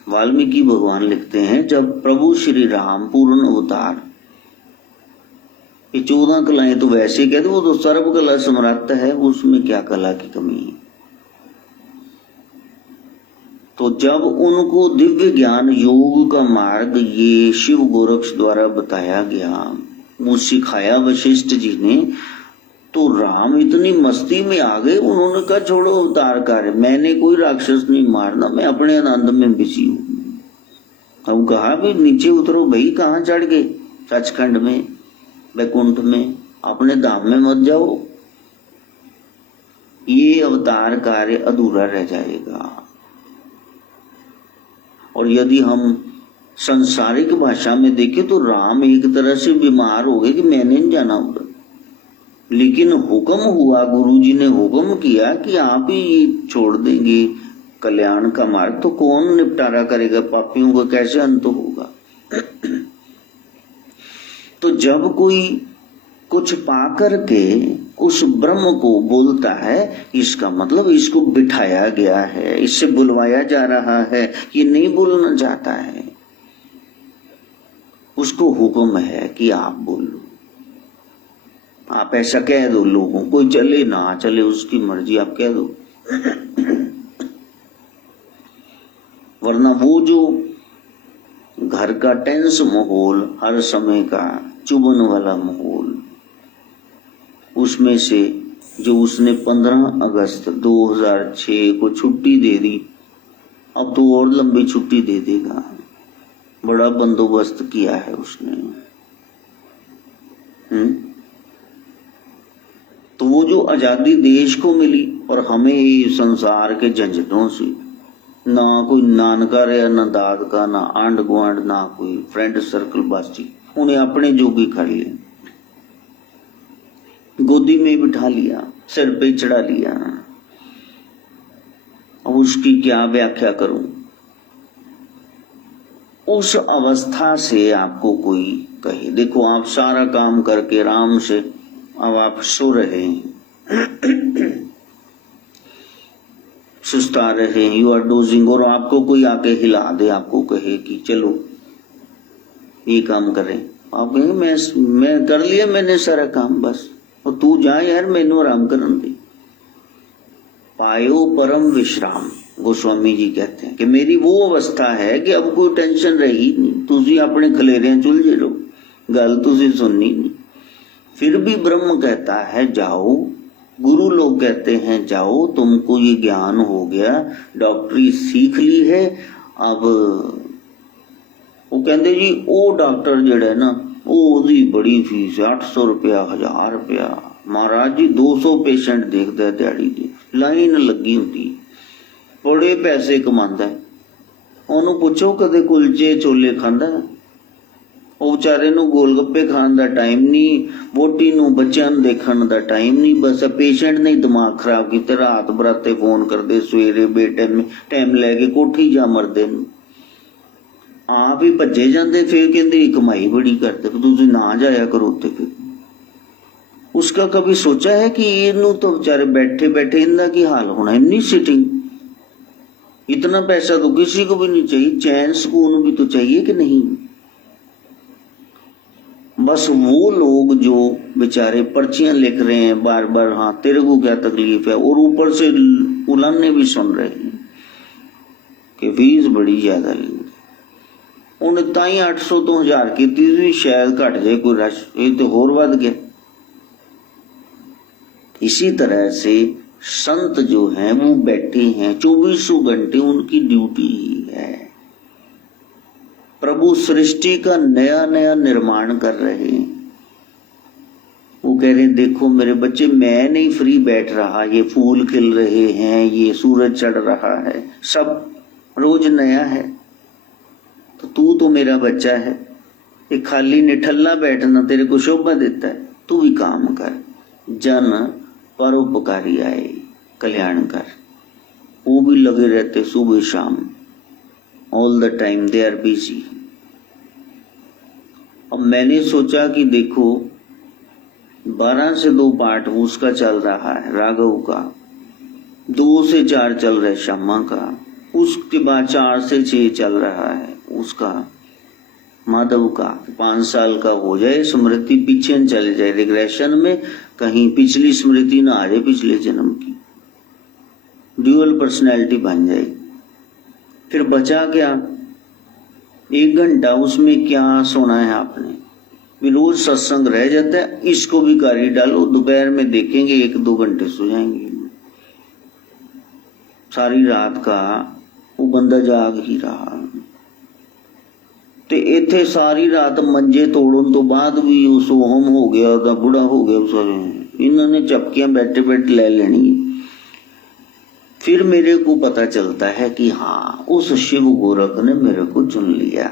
वाल्मीकि भगवान लिखते हैं, जब प्रभु श्री राम पूर्ण अवतार, ये 14 कलाएं तो वैसे कहते, वो तो सर्व कला समर्थ है, उसमें क्या कला की कमी है। तो जब उनको दिव्य ज्ञान योग का मार्ग ये शिव गोरक्ष द्वारा बताया गया, वो सिखाया वशिष्ठ जी ने, तो राम इतनी मस्ती में आ गए, उन्होंने कहा छोड़ो अवतार कार्य, मैंने कोई राक्षस नहीं मारना, मैं अपने आनंद में बिजी हूं। अब कहा भी नीचे उतरो भाई, कहाँ चढ़ गए? सचखंड में, वैकुंठ में, अपने धाम में मत जाओ। ये अवतार कार्य अधूरा रह जाएगा। और यदि हम संसारिक भाषा में देखें तो राम एक तरह से बीमार हो गए कि मैंने नहीं जाना उधर, लेकिन हुक्म हुआ, गुरुजी ने हुक्म किया कि आप ही छोड़ देंगे कल्याण का मार्ग, तो कौन निपटारा करेगा पापियों का, कैसे अंत होगा? तो जब कोई कुछ पा करके उस ब्रह्म को बोलता है, इसका मतलब इसको बिठाया गया है, इससे बुलवाया जा रहा है, ये नहीं बोलना चाहता है, उसको हुक्म है कि आप बोलो। आप ऐसा कह दो लोगों को, चले ना चले उसकी मर्जी, आप कह दो। वरना वो जो घर का टेंस माहौल, हर समय का चुभन वाला माहौल, उसमें से जो उसने 15 अगस्त 2006 को छुट्टी दे दी, अब तो और लंबी छुट्टी दे देगा। बड़ा बंदोबस्त किया है उसने। तो वो जो आजादी देश को मिली और हमें ये संसार के झंझटों से, ना कोई नानका रहा, ना दाद का, ना आंड गुआंड, ना कोई फ्रेंड सर्कल बासी, उन्हें अपने जोगी कर लिया, गोदी में बिठा लिया, सिर पे चढ़ा लिया। अब उसकी क्या व्याख्या करूं? उस अवस्था से आपको कोई कहे, देखो आप सारा काम करके आराम से अब आप सो रहे हैं, सुस्ता रहे हैं, यू आर डोजिंग, और आपको कोई आके हिला दे, आपको कहे कि चलो ये काम करें, आप कहेंगे मैं कर लिया मैंने सारा काम, बस और तू जा यार, मैनू आराम करन दे। पायो परम विश्राम, गोस्वामी जी कहते हैं कि मेरी वो अवस्था है कि अब कोई टेंशन रही नहीं, तुझी अपने खलेरियां चुलझे रहो, गल तुझी सुननी नहीं। फिर भी ब्रह्म कहता है जाओ, गुरु लोग कहते हैं जाओ, तुमको ये ज्ञान हो गया, डॉक्टरी सीख ली है। अब वो कहते जी वो डॉक्टर जड़ा है ना, वो बड़ी फीस है, 800 रुपया, 1000 रुपया, महाराज जी 200 पेशेंट देखता है दिहाड़ी दी, लाइन लगी होती, बड़े पैसे कमांदा है। ਉਹਨੂੰ ਪੁੱਛੋ ਕਦੇ ਕੁਲਚੇ ਛੋਲੇ ਖਾਂਦਾ? ਉਹ ਵਿਚਾਰੇ ਨੂੰ ਗੋਲਗੱਪੇ ਖਾਣ ਦਾ ਟਾਈਮ ਨਹੀਂ, ਵੋਟੀ ਨੂੰ ਬੱਚਿਆਂ ਨੂੰ ਦੇਖਣ ਦਾ ਟਾਈਮ ਨਹੀਂ, ਬਸ ਪੇਸ਼ੈਂਟ ਨੇ ਦਿਮਾਗ ਖਰਾਬ ਕੀਤਾ। ਰਾਤ ਬਰਾਤੇ ਫੋਨ ਕਰਦੇ, ਸਵੇਰੇ ਬੇਟਾਈਮ ਟਾਈਮ ਲੈ ਕੇ ਕੋਠੀ ਜਾ ਮਰਦੇ ਨੇ, ਆਪ ਹੀ ਭੱਜੇ ਜਾਂਦੇ। ਫਿਰ ਕਹਿੰਦੇ ਕਮਾਈ ਬੜੀ ਕਰਦੇ, ਤੁਸੀਂ ਨਾ ਜਾਇਆ ਕਰੋ ਉੱਥੇ। ਫਿਰ उसका कभी सोचा है कि इनू तो बेचारे बैठे बैठे इनका की हाल होना, इतनी सिटिंग, इतना पैसा तो किसी को भी नहीं चाहिए, चैन सुकून भी तो चाहिए कि नहीं। बस वो लोग जो बेचारे पर्चियां लिख रहे हैं बार बार, हाँ तेरे को क्या तकलीफ है, और ऊपर से उलाने भी सुन रहे हैं कि फीस बड़ी ज्यादा लेंगे। उन्हें ताई 800 तो 1000 की थी, शायद घट जाए कोई रश, ये तो होर बढ़ गया। इसी तरह से संत जो हैं वो बैठे हैं 24 घंटे, उनकी ड्यूटी ही है। प्रभु सृष्टि का नया नया निर्माण कर रहे हैं। वो कह रहे हैं देखो मेरे बच्चे, मैं नहीं फ्री बैठ रहा, ये फूल खिल रहे हैं, ये सूरज चढ़ रहा है, सब रोज नया है। तो तू तो मेरा बच्चा है, ये खाली निठल्ला बैठना तेरे को शोभा देता है। तू भी काम कर, जन परोपकारी आए, कल्याण कर। वो भी लगे रहते सुबह शाम, all the time they are busy. अब मैंने सोचा कि देखो 12 से 2 पाठ उसका चल रहा है राघव का, 2 से 4 चल रहा है श्यामा का, उसके बाद 4 से 6 चल रहा है उसका माधव का। 5 साल का हो जाए, स्मृति पीछे न चले जाए, रिग्रेशन में कहीं पिछली स्मृति ना आ जाए पिछले जन्म की, ड्यूअल पर्सनैलिटी बन जाए। फिर बचा क्या? 1 घंटा उसमें क्या सुना है आपने? भी रोज सत्संग रह जाता है, इसको भी कार्य डालो, दोपहर में देखेंगे 1-2 घंटे सो जाएंगे। सारी रात का वो बंदा जाग ही रहा। ते इत्थे सारी रात मंजे तोड़न तो बाद भी वो सोहम हो गया, बुढ़ा हो गया सारे, इन्होंने चपकियां बैठे बैठे ले लेनी। फिर मेरे को पता चलता है कि हाँ उस शिव गोरख ने मेरे को चुन लिया,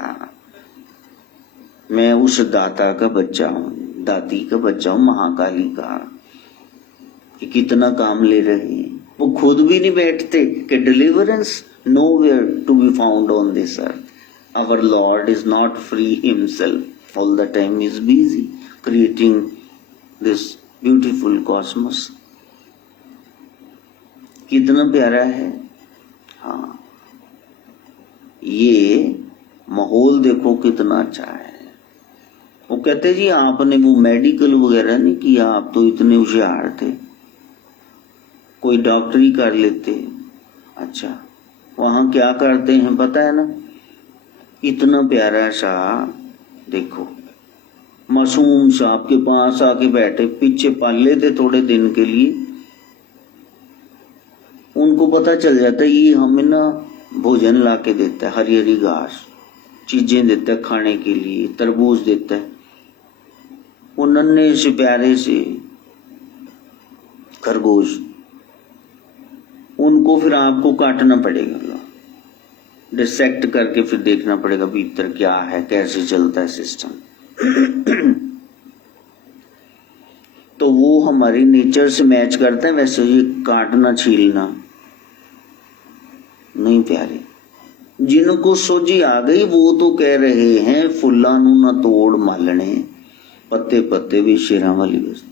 मैं उस दाता का बच्चा हूँ, दाती का बच्चा हूँ, महाकाली का। ये कितना काम ले रहे हैं, वो खुद भी नहीं बैठते कि deliverance nowhere to be found on this earth. Our Lord is not free himself, all the time he is busy creating this beautiful cosmos. कितना प्यारा है। हाँ, ये माहौल देखो कितना अच्छा है। वो कहते जी आपने वो मेडिकल वगैरह नहीं किया, आप तो इतने होशियार थे, कोई डॉक्टरी कर लेते। अच्छा, वहां क्या करते हैं पता है ना? इतना प्यारा सा देखो, मासूम सा आपके पास आके बैठे, पीछे पाल लेते थोड़े दिन के लिए, उनको पता चल जाता है ये हमें ना भोजन ला के देता है, हरी हरी घास चीजें देता है खाने के लिए, तरबूज देता है। वो नन्हे से प्यारे से खरगोश, उनको फिर आपको काटना पड़ेगा, डिसेक्ट करके फिर देखना पड़ेगा भीतर क्या है, कैसे चलता है सिस्टम। तो वो हमारी नेचर से मैच करता है। वैसे ये काटना छीलना नहीं प्यारे। जिनको सोझी आ गई वो तो कह रहे हैं फुल्ला नू ना तोड़ मालने, पत्ते पत्ते भी शेरा वाली बस।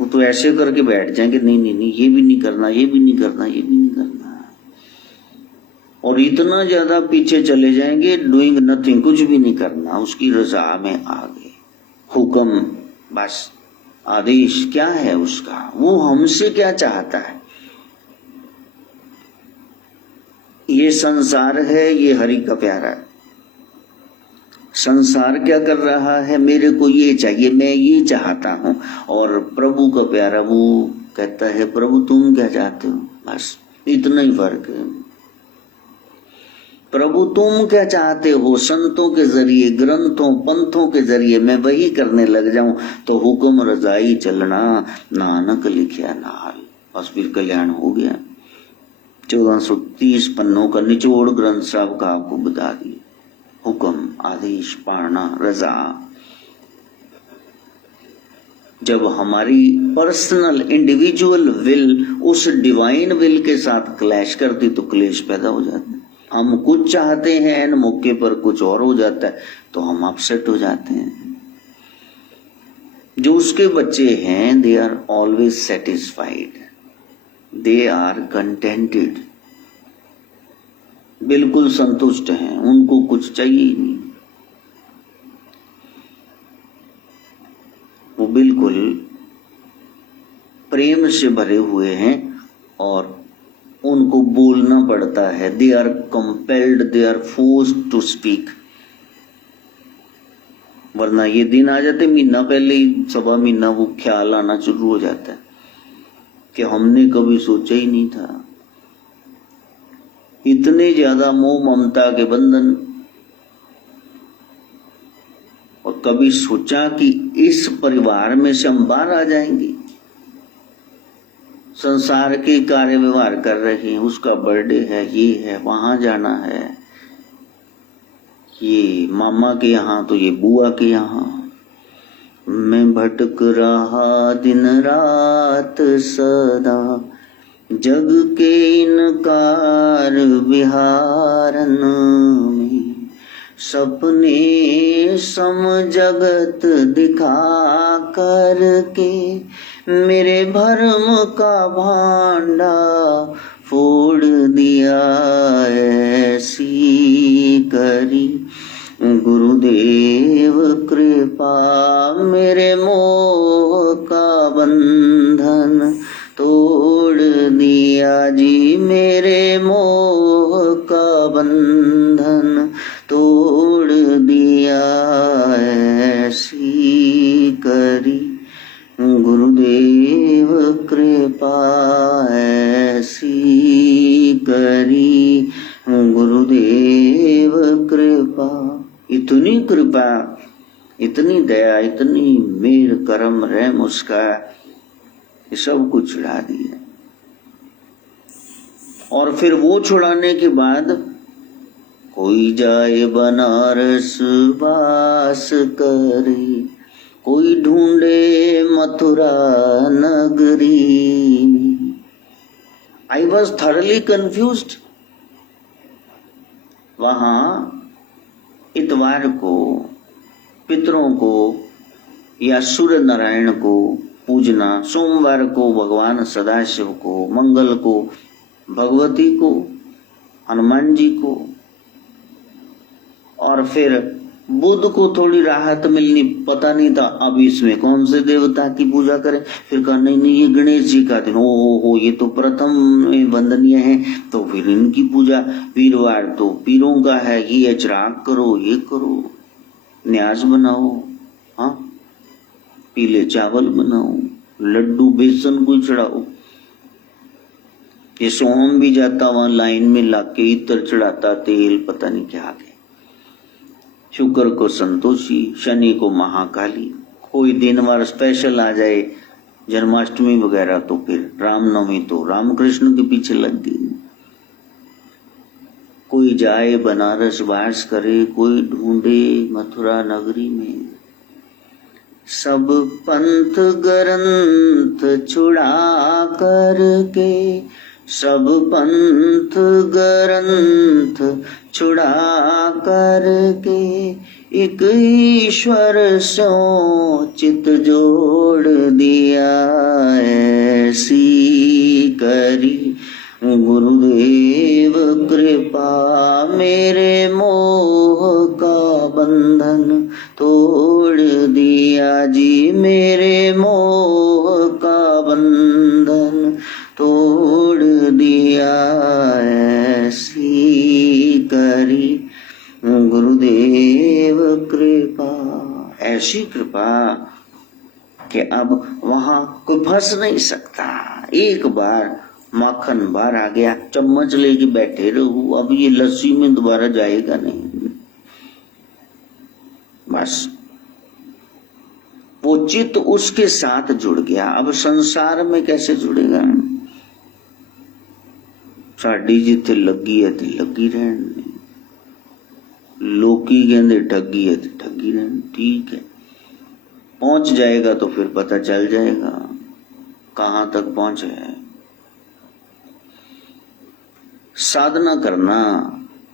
वो तो ऐसे करके बैठ जाएंगे, नहीं नहीं नहीं ये भी नहीं करना, ये भी नहीं करना, ये भी नहीं करना, और इतना ज्यादा पीछे चले जाएंगे, डूइंग नथिंग, कुछ भी नहीं करना, उसकी रजा में आ गए। हुक्म बस, आदेश क्या है उसका, वो हमसे क्या चाहता है। ये संसार है, ये हरि का प्यारा है। संसार क्या कर रहा है, मेरे को ये चाहिए, मैं ये चाहता हूं, और प्रभु का प्यारा वो कहता है प्रभु तुम क्या चाहते हो, बस इतना ही फर्क है। प्रभु तुम क्या चाहते हो, संतों के जरिए, ग्रंथों पंथों के जरिए मैं वही करने लग जाऊं तो हुक्म रजाई चलना नानक लिखिया नाल, बस फिर कल्याण हो गया। 1430 पन्नों का निचोड़ ग्रंथ साहब का आपको बता दिया। हुक्म, आदेश, पालना, रजा। जब हमारी पर्सनल इंडिविजुअल विल उस डिवाइन विल के साथ क्लैश करती तो क्लेश पैदा हो जाता है। हम कुछ चाहते हैं एन मौके पर कुछ और हो जाता है तो हम अपसेट हो जाते हैं। जो उसके बच्चे हैं they are always satisfied, they are contented, बिल्कुल संतुष्ट हैं, उनको कुछ चाहिए ही नहीं। वो बिल्कुल प्रेम से भरे हुए हैं और उनको बोलना पड़ता है। They are compelled, they are forced to speak. वरना ये दिन आ जाते महीना पहले ही, सवा महीना वो ख्याल आना शुरू हो जाता है कि हमने कभी सोचा ही नहीं था। इतने ज्यादा मोह ममता के बंधन, और कभी सोचा कि इस परिवार में से हम बाहर आ जाएंगे। संसार के कार्य व्यवहार कर रहे हैं, उसका बर्थडे है, ये है, वहां जाना है, ये मामा के यहाँ तो ये बुआ के यहाँ। मैं भटक रहा दिन रात सदा, जग के इनकार विहारन में, सपने सम जगत दिखा करके मेरे भरम का भांडा फोड़ दिया। ऐसी करी गुरुदेव कृपा, मेरे मोह का बंधन तोड़ दिया जी, मेरे मोह का बंधन तोड़ दिया। ऐसी करी गुरुदेव कृपा, ऐसी करी गुरुदेव कृपा। इतनी कृपा, इतनी दया, इतनी मेर करम रहम उसका, ये सब कुछ छुड़ा दिया। और फिर वो छुड़ाने के बाद कोई जाए बनारस वास करे, कोई ढूंढे मथुरा नगरी। I was thoroughly confused. वहां इतवार को पितरों को या सूर्य नारायण को पूजना, सोमवार को भगवान सदाशिव को, मंगल को भगवती को, हनुमान जी को, और फिर बुध को थोड़ी राहत मिलनी, पता नहीं था अब इसमें कौन से देवता की पूजा करें। फिर कहा नहीं ये गणेश जी का दिन, हो ये तो प्रथम में वंदनीय है तो फिर इनकी पूजा। वीरवार तो पीरों का है, ये अचराग करो, ये करो, न्यास बनाओ, हाँ पीले चावल बनाओ, लड्डू बेसन को चढ़ाओ। ये सोम भी जाता वहां लाइन में लाके इतर चढ़ाता, तेल पता नहीं क्या आगे। शुक्र को संतोषी, शनि को महाकाली। कोई दिन वार स्पेशल आ जाए, जन्माष्टमी वगैरह, तो फिर रामनवमी तो रामकृष्ण के पीछे लग गई। कोई जाए बनारस वास करे, कोई ढूंढे मथुरा नगरी में। सब पंथ ग्रंथ छुड़ा करके, सब पंथ ग्रंथ छुड़ा करके, एक ईश्वर सो चित जोड़ दिया। ऐसी करी गुरुदेव कृपा, मेरे मोह का बंधन तोड़ दिया जी, मेरे मोह का बंधन तोड़ दिया। ऐसी करी गुरुदेव कृपा, ऐसी कृपा कि अब वहां कोई फंस नहीं सकता। एक बार माखन बाहर आ गया, चम्मच लेके बैठे रहो, अब ये लस्सी में दोबारा जाएगा नहीं। बस वो चित्त उसके साथ जुड़ गया। अब संसार में कैसे जुड़ेगा? साड़ी जिथे लगी है ती लगी रहने, लोकी कहते ठगी है तो ठगी रहने, ठीक है। पहुंच जाएगा तो फिर पता चल जाएगा कहां तक पहुंचे है। साधना करना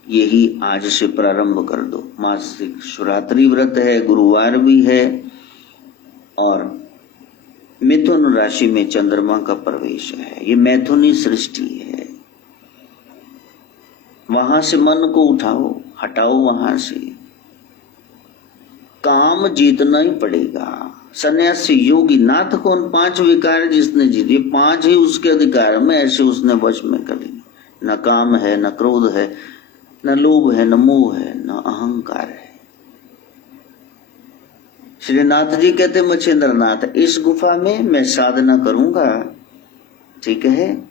यही आज से प्रारंभ कर दो। मासिक शिवरात्रि व्रत है, गुरुवार भी है, और मिथुन राशि में चंद्रमा का प्रवेश है। ये मैथुनी सृष्टि है। वहां से मन को उठाओ, हटाओ वहां से। काम जीतना ही पड़ेगा। सन्यासी योगी नाथ कौन? 5 विकार जिसने जीते, 5 ही उसके अधिकार में, ऐसे उसने वश में कर लिए। न काम है, न क्रोध है, न लोभ है, न मोह है, न अहंकार है। श्रीनाथ जी कहते मच्छिंद्र नाथ, इस गुफा में मैं साधना करूंगा, ठीक है,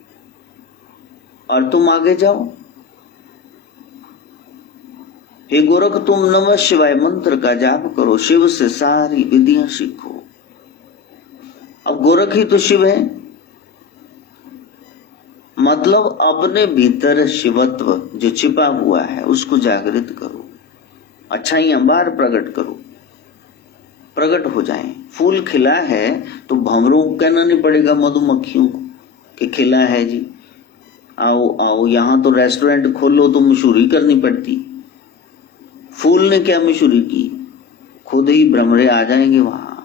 और तुम आगे जाओ। हे गोरख, तुम नमः शिवाय मंत्र का जाप करो, शिव से सारी विधियां सीखो। अब गोरख ही तो शिव है, मतलब अपने भीतर शिवत्व जो छिपा हुआ है उसको जागृत करो, अच्छाइयां बाहर प्रकट करो, प्रकट हो जाएं। फूल खिला है तो भंवरों को कहना नहीं पड़ेगा, मधुमक्खियों को कि खिला है जी, आओ आओ, यहां तो रेस्टोरेंट खोलो तो मशहूरी करनी पड़ती। फूल ने क्या मशहूरी की? खुद ही भ्रमरे आ जाएंगे वहां,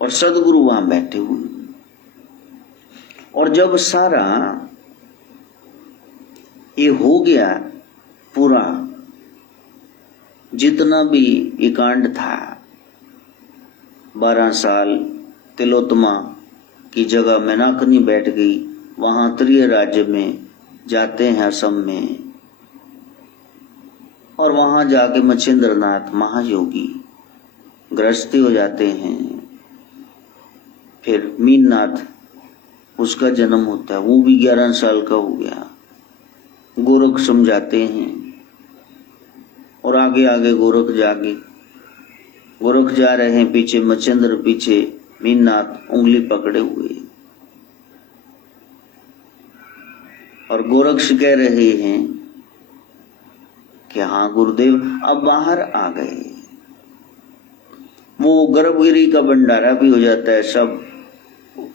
और सदगुरु वहां बैठे हुए। और जब सारा ये हो गया पूरा, जितना भी ये कांड था, 12 साल तिलोत्तमा की जगह मैनाकनी बैठ गई, वहां त्रिय राज्य में जाते हैं, असम में, और वहां जाके मच्छिंद्रनाथ महायोगी गृहस्थी हो जाते हैं। फिर मीननाथ, उसका जन्म होता है, वो भी 11 साल का हो गया। गोरख समझाते हैं, और आगे आगे गोरख जा रहे हैं, पीछे मच्छिंद्र, पीछे मीननाथ उंगली पकड़े हुए, और गोरक्ष कह रहे हैं कि हाँ गुरुदेव, अब बाहर आ गए। वो गर्भगिरी का भंडारा भी हो जाता है, सब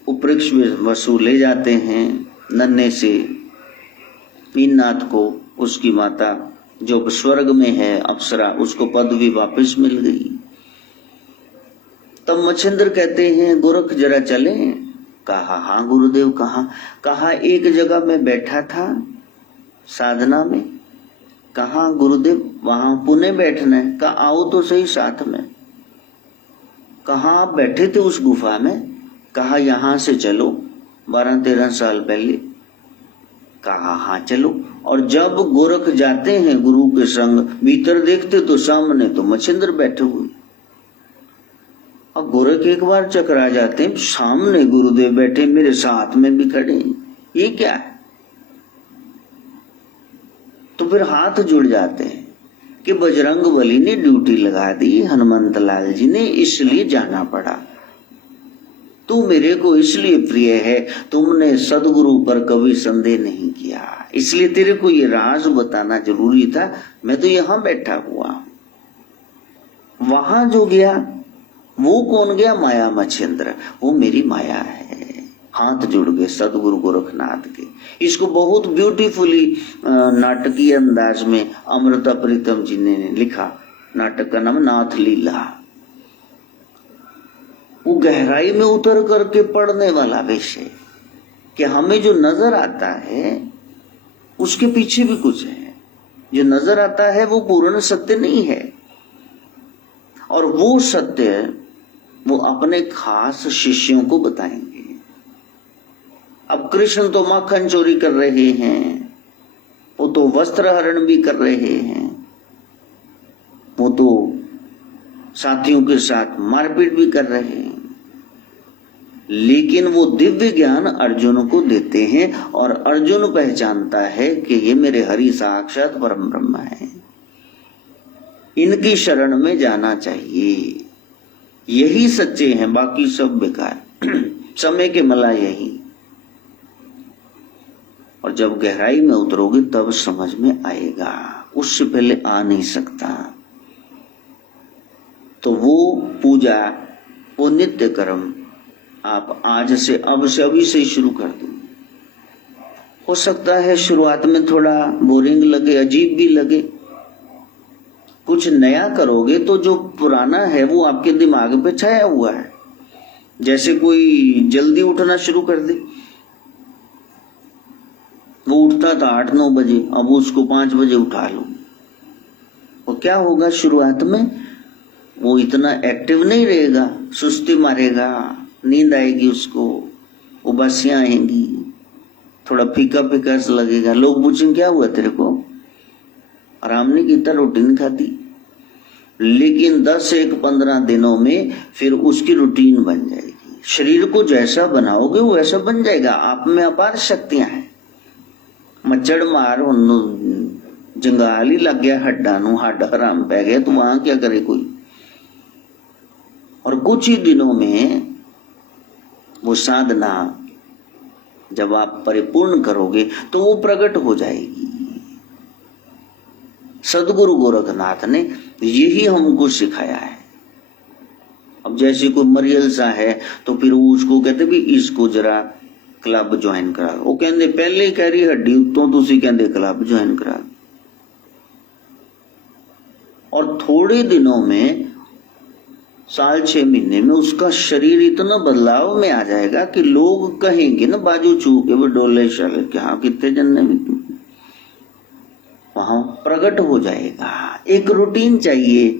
उपृक्ष वसूले जाते हैं। नन्हे से मीननाथ को उसकी माता जो स्वर्ग में है अप्सरा, उसको पदवी वापस मिल गई। तब मच्छिंद्र कहते हैं, गोरख जरा चले? कहा हाँ गुरुदेव। कहा एक जगह में बैठा था साधना में। कहा गुरुदेव, वहां पुणे बैठना है। कहा आओ तो सही साथ में। कहा आप बैठे थे उस गुफा में? कहा यहां से चलो, 12-13 साल पहले। कहा हाँ चलो। और जब गोरख जाते हैं गुरु के संग, भीतर देखते तो सामने तो मच्छिंद्र बैठे हुए। अब गोरख एक बार चकरा जाते हैं, सामने गुरुदेव बैठे, मेरे साथ में भी खड़े, ये क्या है? तो फिर हाथ जुड़ जाते हैं कि बजरंग बली ने ड्यूटी लगा दी, हनुमंत लाल जी ने, इसलिए जाना पड़ा। तू मेरे को इसलिए प्रिय है, तुमने सदगुरु पर कभी संदेह नहीं किया, इसलिए तेरे को ये राज बताना जरूरी था। मैं तो यहां बैठा हुआ। वहां जो गया वो कौन गया? माया मच्छिंद्र, वो मेरी माया है। हाथ जुड़ गए सदगुरु गोरखनाथ के। इसको बहुत ब्यूटीफुली नाटकीय अंदाज में अमृता प्रीतम जी ने लिखा। नाटक का नाम नाथ लीला। वो गहराई में उतर करके पढ़ने वाला विषय, कि हमें जो नजर आता है उसके पीछे भी कुछ है। जो नजर आता है वो पूर्ण सत्य नहीं है, और वो सत्य वो अपने खास शिष्यों को बताएंगे। अब कृष्ण तो माखन चोरी कर रहे हैं, वो तो वस्त्र हरण भी कर रहे हैं, वो तो साथियों के साथ मारपीट भी कर रहे हैं। लेकिन वो दिव्य ज्ञान अर्जुन को देते हैं और अर्जुन पहचानता है कि ये मेरे हरि साक्षात परम ब्रह्म है, इनकी शरण में जाना चाहिए। यही सच्चे हैं, बाकी सब बेकार समय के मला यही। और जब गहराई में उतरोगे तब समझ में आएगा, उससे पहले आ नहीं सकता। तो वो पूजा, वो नित्य कर्म आप आज से, अब से, अभी से शुरू कर दो। हो सकता है शुरुआत में थोड़ा बोरिंग लगे, अजीब भी लगे। कुछ नया करोगे तो जो पुराना है वो आपके दिमाग पे छाया हुआ है। जैसे कोई जल्दी उठना शुरू कर दे, वो उठता था 8-9 बजे, अब उसको 5 बजे उठा लो, वो क्या होगा? शुरुआत में वो इतना एक्टिव नहीं रहेगा, सुस्ती मारेगा, नींद आएगी उसको, उबासियां आएंगी, थोड़ा फीका फीका सा लगेगा। लोग पूछेंगे क्या हुआ तेरे को, आराम नहीं किया, रोटी नहीं खाती। लेकिन 10-15 दिनों में फिर उसकी रूटीन बन जाएगी। शरीर को जैसा बनाओगे वो वैसा बन जाएगा। आप में अपार शक्तियां हैं। मच्छर मार जंगाल ही लग गया हड्डा नू, हड्ड हराम पै गया, तो वहां क्या करे कोई। और कुछ ही दिनों में वो साधना जब आप परिपूर्ण करोगे तो वो प्रकट हो जाएगी। सदगुरु गोरखनाथ ने यही हमको सिखाया है। अब जैसे कोई मरियल सा है तो फिर वो उसको कहते भी इसको जरा क्लब ज्वाइन करा। वो कहते पहले ही कह रही हड्डी उत्तों, तुसी कहते क्लब ज्वाइन करा। और थोड़े दिनों में, 6 महीने में उसका शरीर इतना बदलाव में आ जाएगा कि लोग कहेंगे ना बाजू छू के वो डोले शाले के, हाँ कितने जन्ने में वहां प्रकट हो जाएगा। एक रूटीन चाहिए।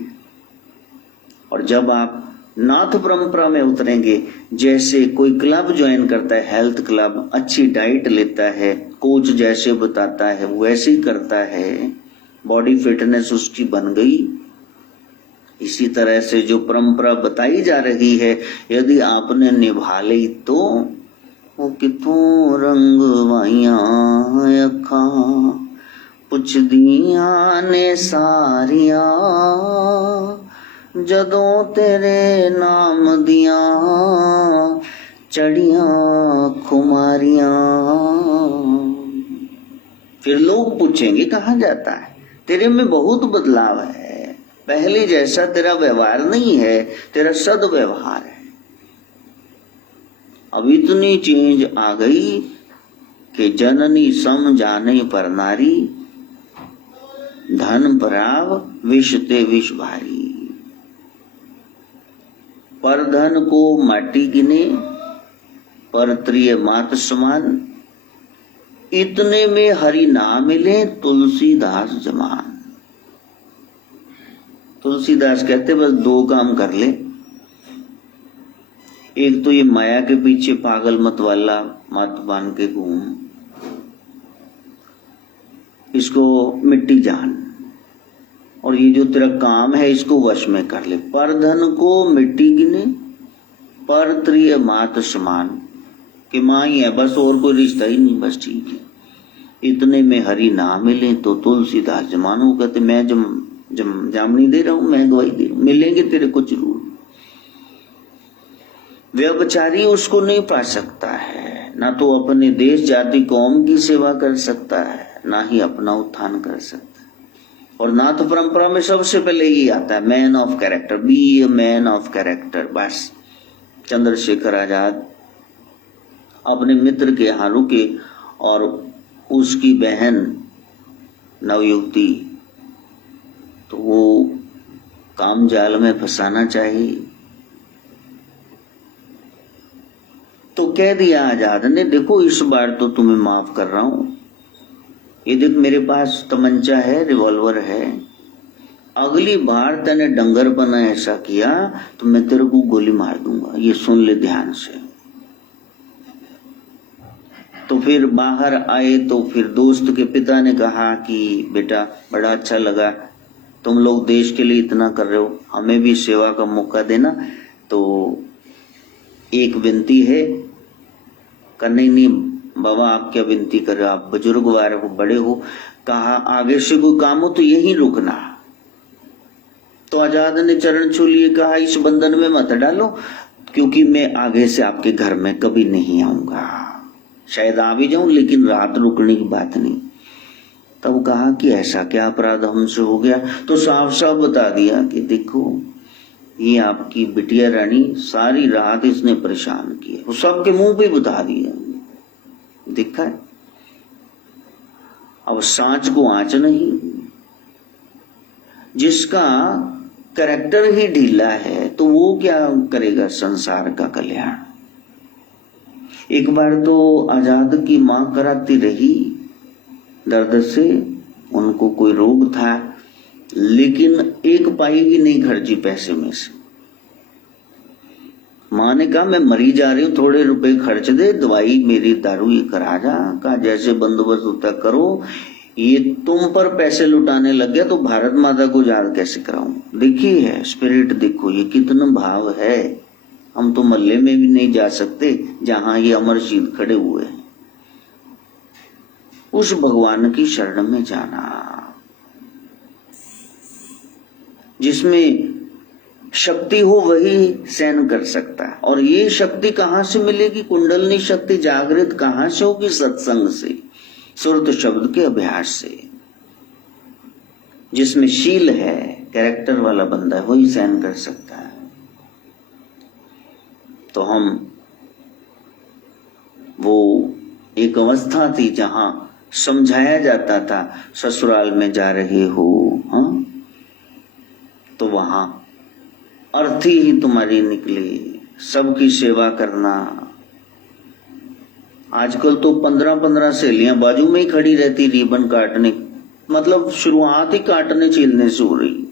और जब आप नाथ परंपरा में उतरेंगे, जैसे कोई क्लब ज्वाइन करता है, हेल्थ क्लब, अच्छी डाइट लेता है, कोच जैसे बताता है वैसे ही करता है, बॉडी फिटनेस उसकी बन गई। इसी तरह से जो परंपरा बताई जा रही है, यदि आपने निभा ली तो वो कितों रंग वाइया अखा पुछदियां ने सारिया, जदों तेरे नाम दिया चढ़िया खुमारियां। फिर लोग पूछेंगे कहाँ जाता है, तेरे में बहुत बदलाव है, पहले जैसा तेरा व्यवहार नहीं है, तेरा सदव्यवहार है। अब इतनी चेंज आ गई कि जननी सम जाने पर नारी, धन पराव विष ते विष भारी। पर धन को माटी गिने, पर त्रिय मात समान, इतने में हरि ना मिले तुलसीदास जमान। तुलसीदास कहते बस 2 काम कर ले, एक तो ये माया के पीछे पागल मत वाला मत बांध के घूम, इसको मिट्टी जान, और ये जो तेरा काम है इसको वश में कर ले। पर धन को मिट्टी गिने, पर त्रिय मात समान, कि माँ ही है बस, और कोई रिश्ता ही नहीं, बस ठीक है। इतने में हरि ना मिले तो तुलसीदास जमान। वो कहते मैं जामनी दे रहा हूं, मैं गवाही दे रहा हूं, मिलेंगे तेरे को जरूर। व्यभिचारी उसको नहीं पा सकता है, ना तो अपने देश जाति कौम की सेवा कर सकता है, ना ही अपना उत्थान कर सकता है। और नाथ परंपरा में सबसे पहले ही आता है man of character, be a man of character. बस चंद्रशेखर आजाद अपने मित्र के यहाँ रुके और उसकी बहन नवयुवती, तो वो काम जाल में फंसाना चाहिए, तो कह दिया आजाद ने, देखो इस बार तो तुम्हें माफ कर रहा हूं, ये देख मेरे पास तमंचा है, रिवॉल्वर है, अगली बार तने डंगरपना ऐसा किया तो मैं तेरे को गोली मार दूंगा, ये सुन ले ध्यान से। तो फिर बाहर आए तो फिर दोस्त के पिता ने कहा कि बेटा बड़ा अच्छा लगा, तुम लोग देश के लिए इतना कर रहे हो, हमें भी सेवा का मौका देना। तो एक विनती है, नहीं बाबा आप क्या विनती कर रहे हो, आप बुजुर्ग वाले हो, बड़े हो, कहा आगे से कोई काम हो तो यहीं रुकना। तो आजाद ने चरण छू लिए, कहा इस बंधन में मत डालो, क्योंकि मैं आगे से आपके घर में कभी नहीं आऊंगा, शायद आ भी जाऊं लेकिन रात रुकने की बात नहीं। तब कहा कि ऐसा क्या अपराध हमसे हो गया, तो साफ साफ बता दिया कि देखो ये आपकी बिटिया रानी सारी रात इसने परेशान किया, वो सबके मुंह पे बता दिया, देखा है। अब सांच को आंच नहीं, जिसका कैरेक्टर ही ढीला है तो वो क्या करेगा संसार का कल्याण। एक बार तो आजाद की मां कराती रही दर्द से, उनको कोई रोग था, लेकिन एक पाई भी नहीं खर्ची पैसे में से। मां ने कहा मैं मरी जा रही हूं, थोड़े रुपए खर्च दे, दवाई मेरी दारू ये करा जा। कहा जैसे बंदोबस्त होता करो, ये तुम पर पैसे लुटाने लग गया तो भारत माता को याद कैसे कराऊं। देखिए है स्पिरिट, देखो ये कितना भाव है। हम तो मल्ले में भी नहीं जा सकते जहां ये अमर शीत खड़े हुए हैं। उस भगवान की शरण में जाना जिसमें शक्ति हो वही सहन कर सकता है। और ये शक्ति कहां से मिलेगी, कुंडलनी शक्ति जागृत कहां से होगी, सत्संग से, सुरत शब्द के अभ्यास से। जिसमें शील है, कैरेक्टर वाला बंदा है, वही सहन कर सकता है। तो हम वो एक अवस्था थी जहां समझाया जाता था ससुराल में जा रहे हो, हाँ तो वहां अर्थी ही तुम्हारी निकली, सबकी सेवा करना। आजकल तो 15-15 सहेलियां बाजू में ही खड़ी रहती रिबन काटने, मतलब शुरुआत ही काटने छीलने से हो रही।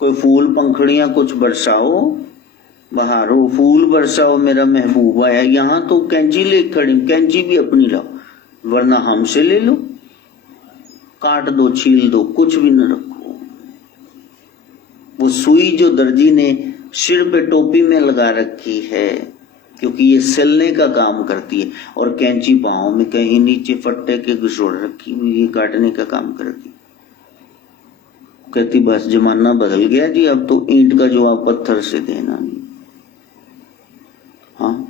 कोई फूल पंखड़ियां कुछ बरसाओ, बहारो फूल बरसाओ मेरा महबूब आया, यहां तो कैंची ले खड़ी, कैंची भी अपनी लाओ वरना हमसे ले लो, काट दो छील दो, कुछ भी न रखो। वो सुई जो दर्जी ने सिर पे टोपी में लगा रखी है, क्योंकि ये सिलने का काम करती है, और कैंची पांव में कहीं नीचे फट्टे के घुसोड़ रखी हुई, ये काटने का काम करती। कहती बस जमाना बदल गया जी, अब तो ईंट का जवाब पत्थर से देना नहीं। हाँ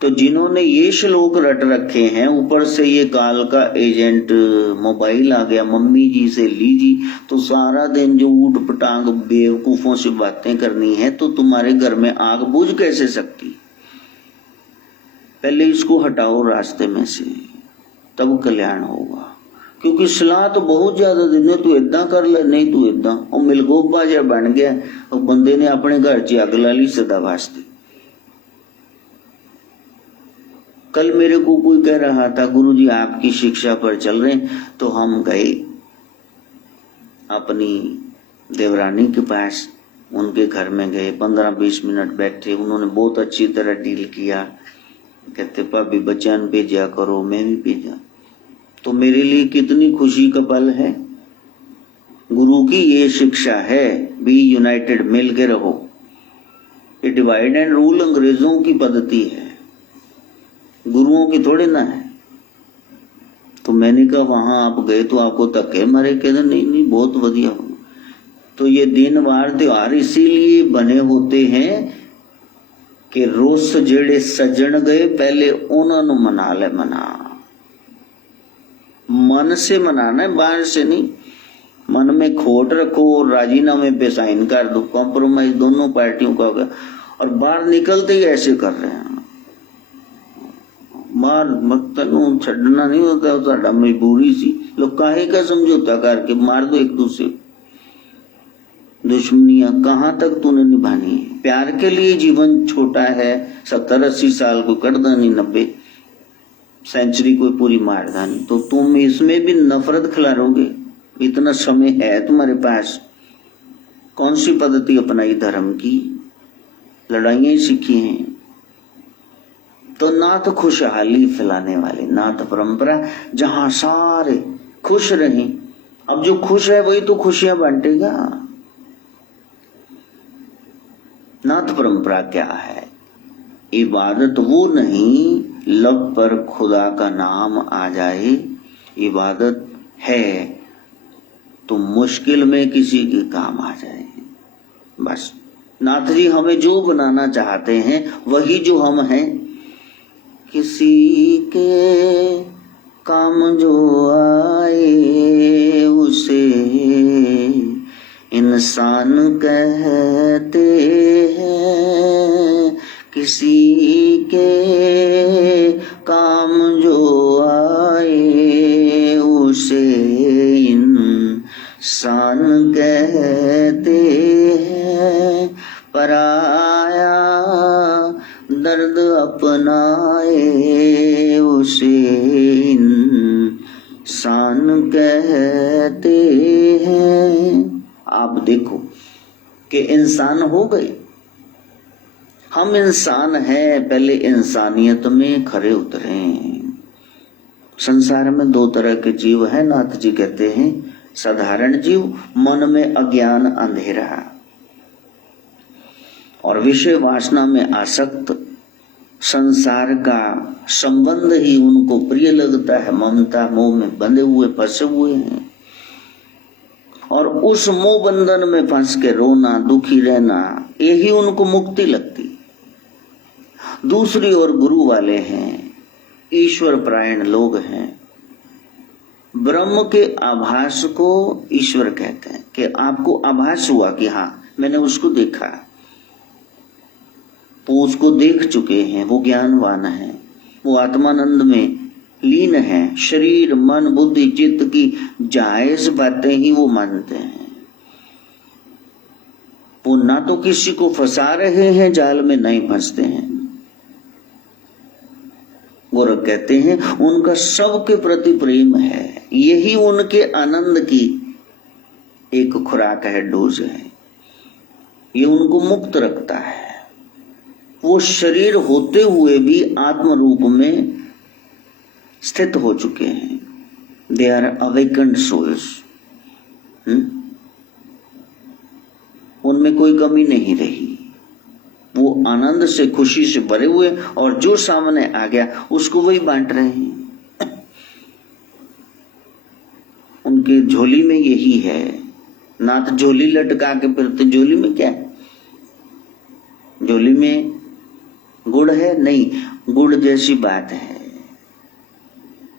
तो जिन्होंने ये श्लोक रट रखे हैं, ऊपर से ये काल का एजेंट मोबाइल आ गया, मम्मी जी से लीजी, तो सारा दिन जो ऊट पटांग बेवकूफों से बातें करनी है, तो तुम्हारे घर में आग बुझ कैसे सकती। पहले इसको हटाओ रास्ते में से, तब कल्याण होगा। क्योंकि सलाह तो बहुत ज्यादा देने, तू इदा कर ले, नहीं तू इदा, और मिलगोक बाजा बन गया, और बंदे ने अपने घर च अग ला ली सदा वास्ते। कल मेरे को कोई कह रहा था गुरुजी आपकी शिक्षा पर चल रहे, तो हम गए अपनी देवरानी के पास, उनके घर में गए, 15-20 मिनट बैठे, उन्होंने बहुत अच्छी तरह डील किया। कहते भाभी बच्चा भेजा करो, मैं भी भेजा। तो मेरे लिए कितनी खुशी का पल है। गुरु की ये शिक्षा है, बी यूनाइटेड, मिल के रहो। ये डिवाइड एंड रूल अंग्रेजों की पद्धति है, गुरुओं की थोड़े ना है। तो मैंने कहा वहां आप गए तो आपको धक्के मारे, कहते नहीं बहुत बढ़िया हो। तो ये दिन वार त्योहार इसीलिए बने होते हैं कि रोज जेड़े सज्जन गए पहले उन्होंने मना ले, मना मन से मनाना है, बाहर से नहीं। मन में खोट रखो और राजीनामे पे साइन कर दो, कॉम्प्रोमाइज दोनों पार्टियों का होगा। और बाहर निकलते ही ऐसे कर रहे हैं, मार तेन छड़ना नहीं होता, साडा मजबूरी सी, लोग काहे का समझौता करके मार दो एक दूसरे। दुश्मनियां कहां तक तूने निभानी है। प्यार के लिए जीवन छोटा है, 70-80 साल को कटदा नहीं, 90 सेंचुरी कोई पूरी मारदा नहीं। तो तुम इसमें भी नफरत खिलारोगे, इतना समय है तुम्हारे पास। कौन सी पद्धति अपनाई धर्म की, लड़ाइयां सीखी हैं। तो नाथ खुशहाली फैलाने वाले, नाथ परंपरा जहां सारे खुश रहें। अब जो खुश है वही तो खुशियां बांटेगा। नाथ परंपरा क्या है? इबादत वो नहीं लब पर खुदा का नाम आ जाए, इबादत है तो मुश्किल में किसी के काम आ जाए। बस नाथ जी हमें जो बनाना चाहते हैं वही जो हम हैं। किसी के काम जो आए उसे इंसान कहते हैं, किसी के काम जो आए उसे इंसान कहते हैं। पराया दर्द अपनाए उसे इंसान कहते हैं। आप देखो कि इंसान हो गए, हम इंसान हैं, पहले इंसानियत में खरे उतरे। संसार में दो तरह के जीव हैं, नाथ जी कहते हैं। साधारण जीव, मन में अज्ञान अंधेरा और विषय वासना में आसक्त, संसार का संबंध ही उनको प्रिय लगता है, ममता मोह में बंधे हुए फंसे हुए हैं और उस मोह बंधन में फंस के रोना दुखी रहना यही उनको मुक्ति लगती। दूसरी ओर गुरु वाले हैं, ईश्वर परायण लोग हैं, ब्रह्म के आभास को ईश्वर कहते हैं कि आपको आभास हुआ कि हाँ मैंने उसको देखा, वो उसको देख चुके हैं, वो ज्ञानवान है, वो आत्मानंद में लीन है, शरीर मन बुद्धि चित्त की जायज बातें ही वो मानते हैं। वो ना तो किसी को फंसा रहे हैं जाल में, नहीं फंसते हैं। गोरख कहते हैं उनका सबके प्रति प्रेम है, यही उनके आनंद की एक खुराक है, डोज है, ये उनको मुक्त रखता है। वो शरीर होते हुए भी आत्म रूप में स्थित हो चुके हैं। They are awakened souls. उनमें कोई कमी नहीं रही, वो आनंद से खुशी से भरे हुए और जो सामने आ गया उसको वही बांट रहे हैं। उनकी झोली में यही है। नाथ झोली लटका के फिरते, झोली में क्या है? झोली में गुड़ है? नहीं, गुड़ जैसी बात है।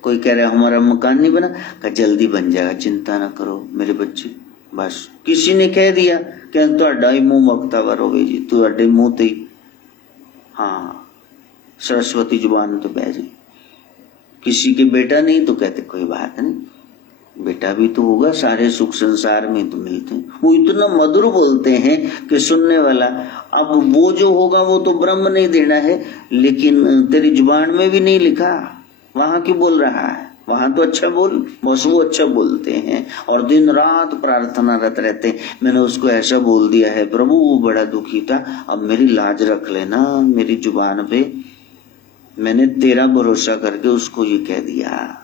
कोई कह रहा है हमारा मकान नहीं बना, कहा जल्दी बन जाएगा, चिंता ना करो मेरे बच्चे। बस किसी ने कह दिया कि तुहाडा ही मुंह मकतावर होवे जी, तुहाडे मुंह ते हाँ सरस्वती जुबान तो बह जाए। किसी के बेटा नहीं तो कहते कोई बात नहीं, बेटा भी तो होगा, सारे सुख संसार में तो मिलते हैं। वो इतना मधुर बोलते हैं कि सुनने वाला, अब वो जो होगा वो तो ब्रह्म नहीं देना है, लेकिन तेरी जुबान में भी नहीं लिखा, वहां क्यों बोल रहा है? वहां तो अच्छा बोल। बस वो अच्छा बोलते हैं और दिन रात प्रार्थनारत रहते हैं, मैंने उसको ऐसा बोल दिया है प्रभु, वो बड़ा दुखी था, अब मेरी लाज रख लेना मेरी जुबान पे, मैंने तेरा भरोसा करके उसको ये कह दिया,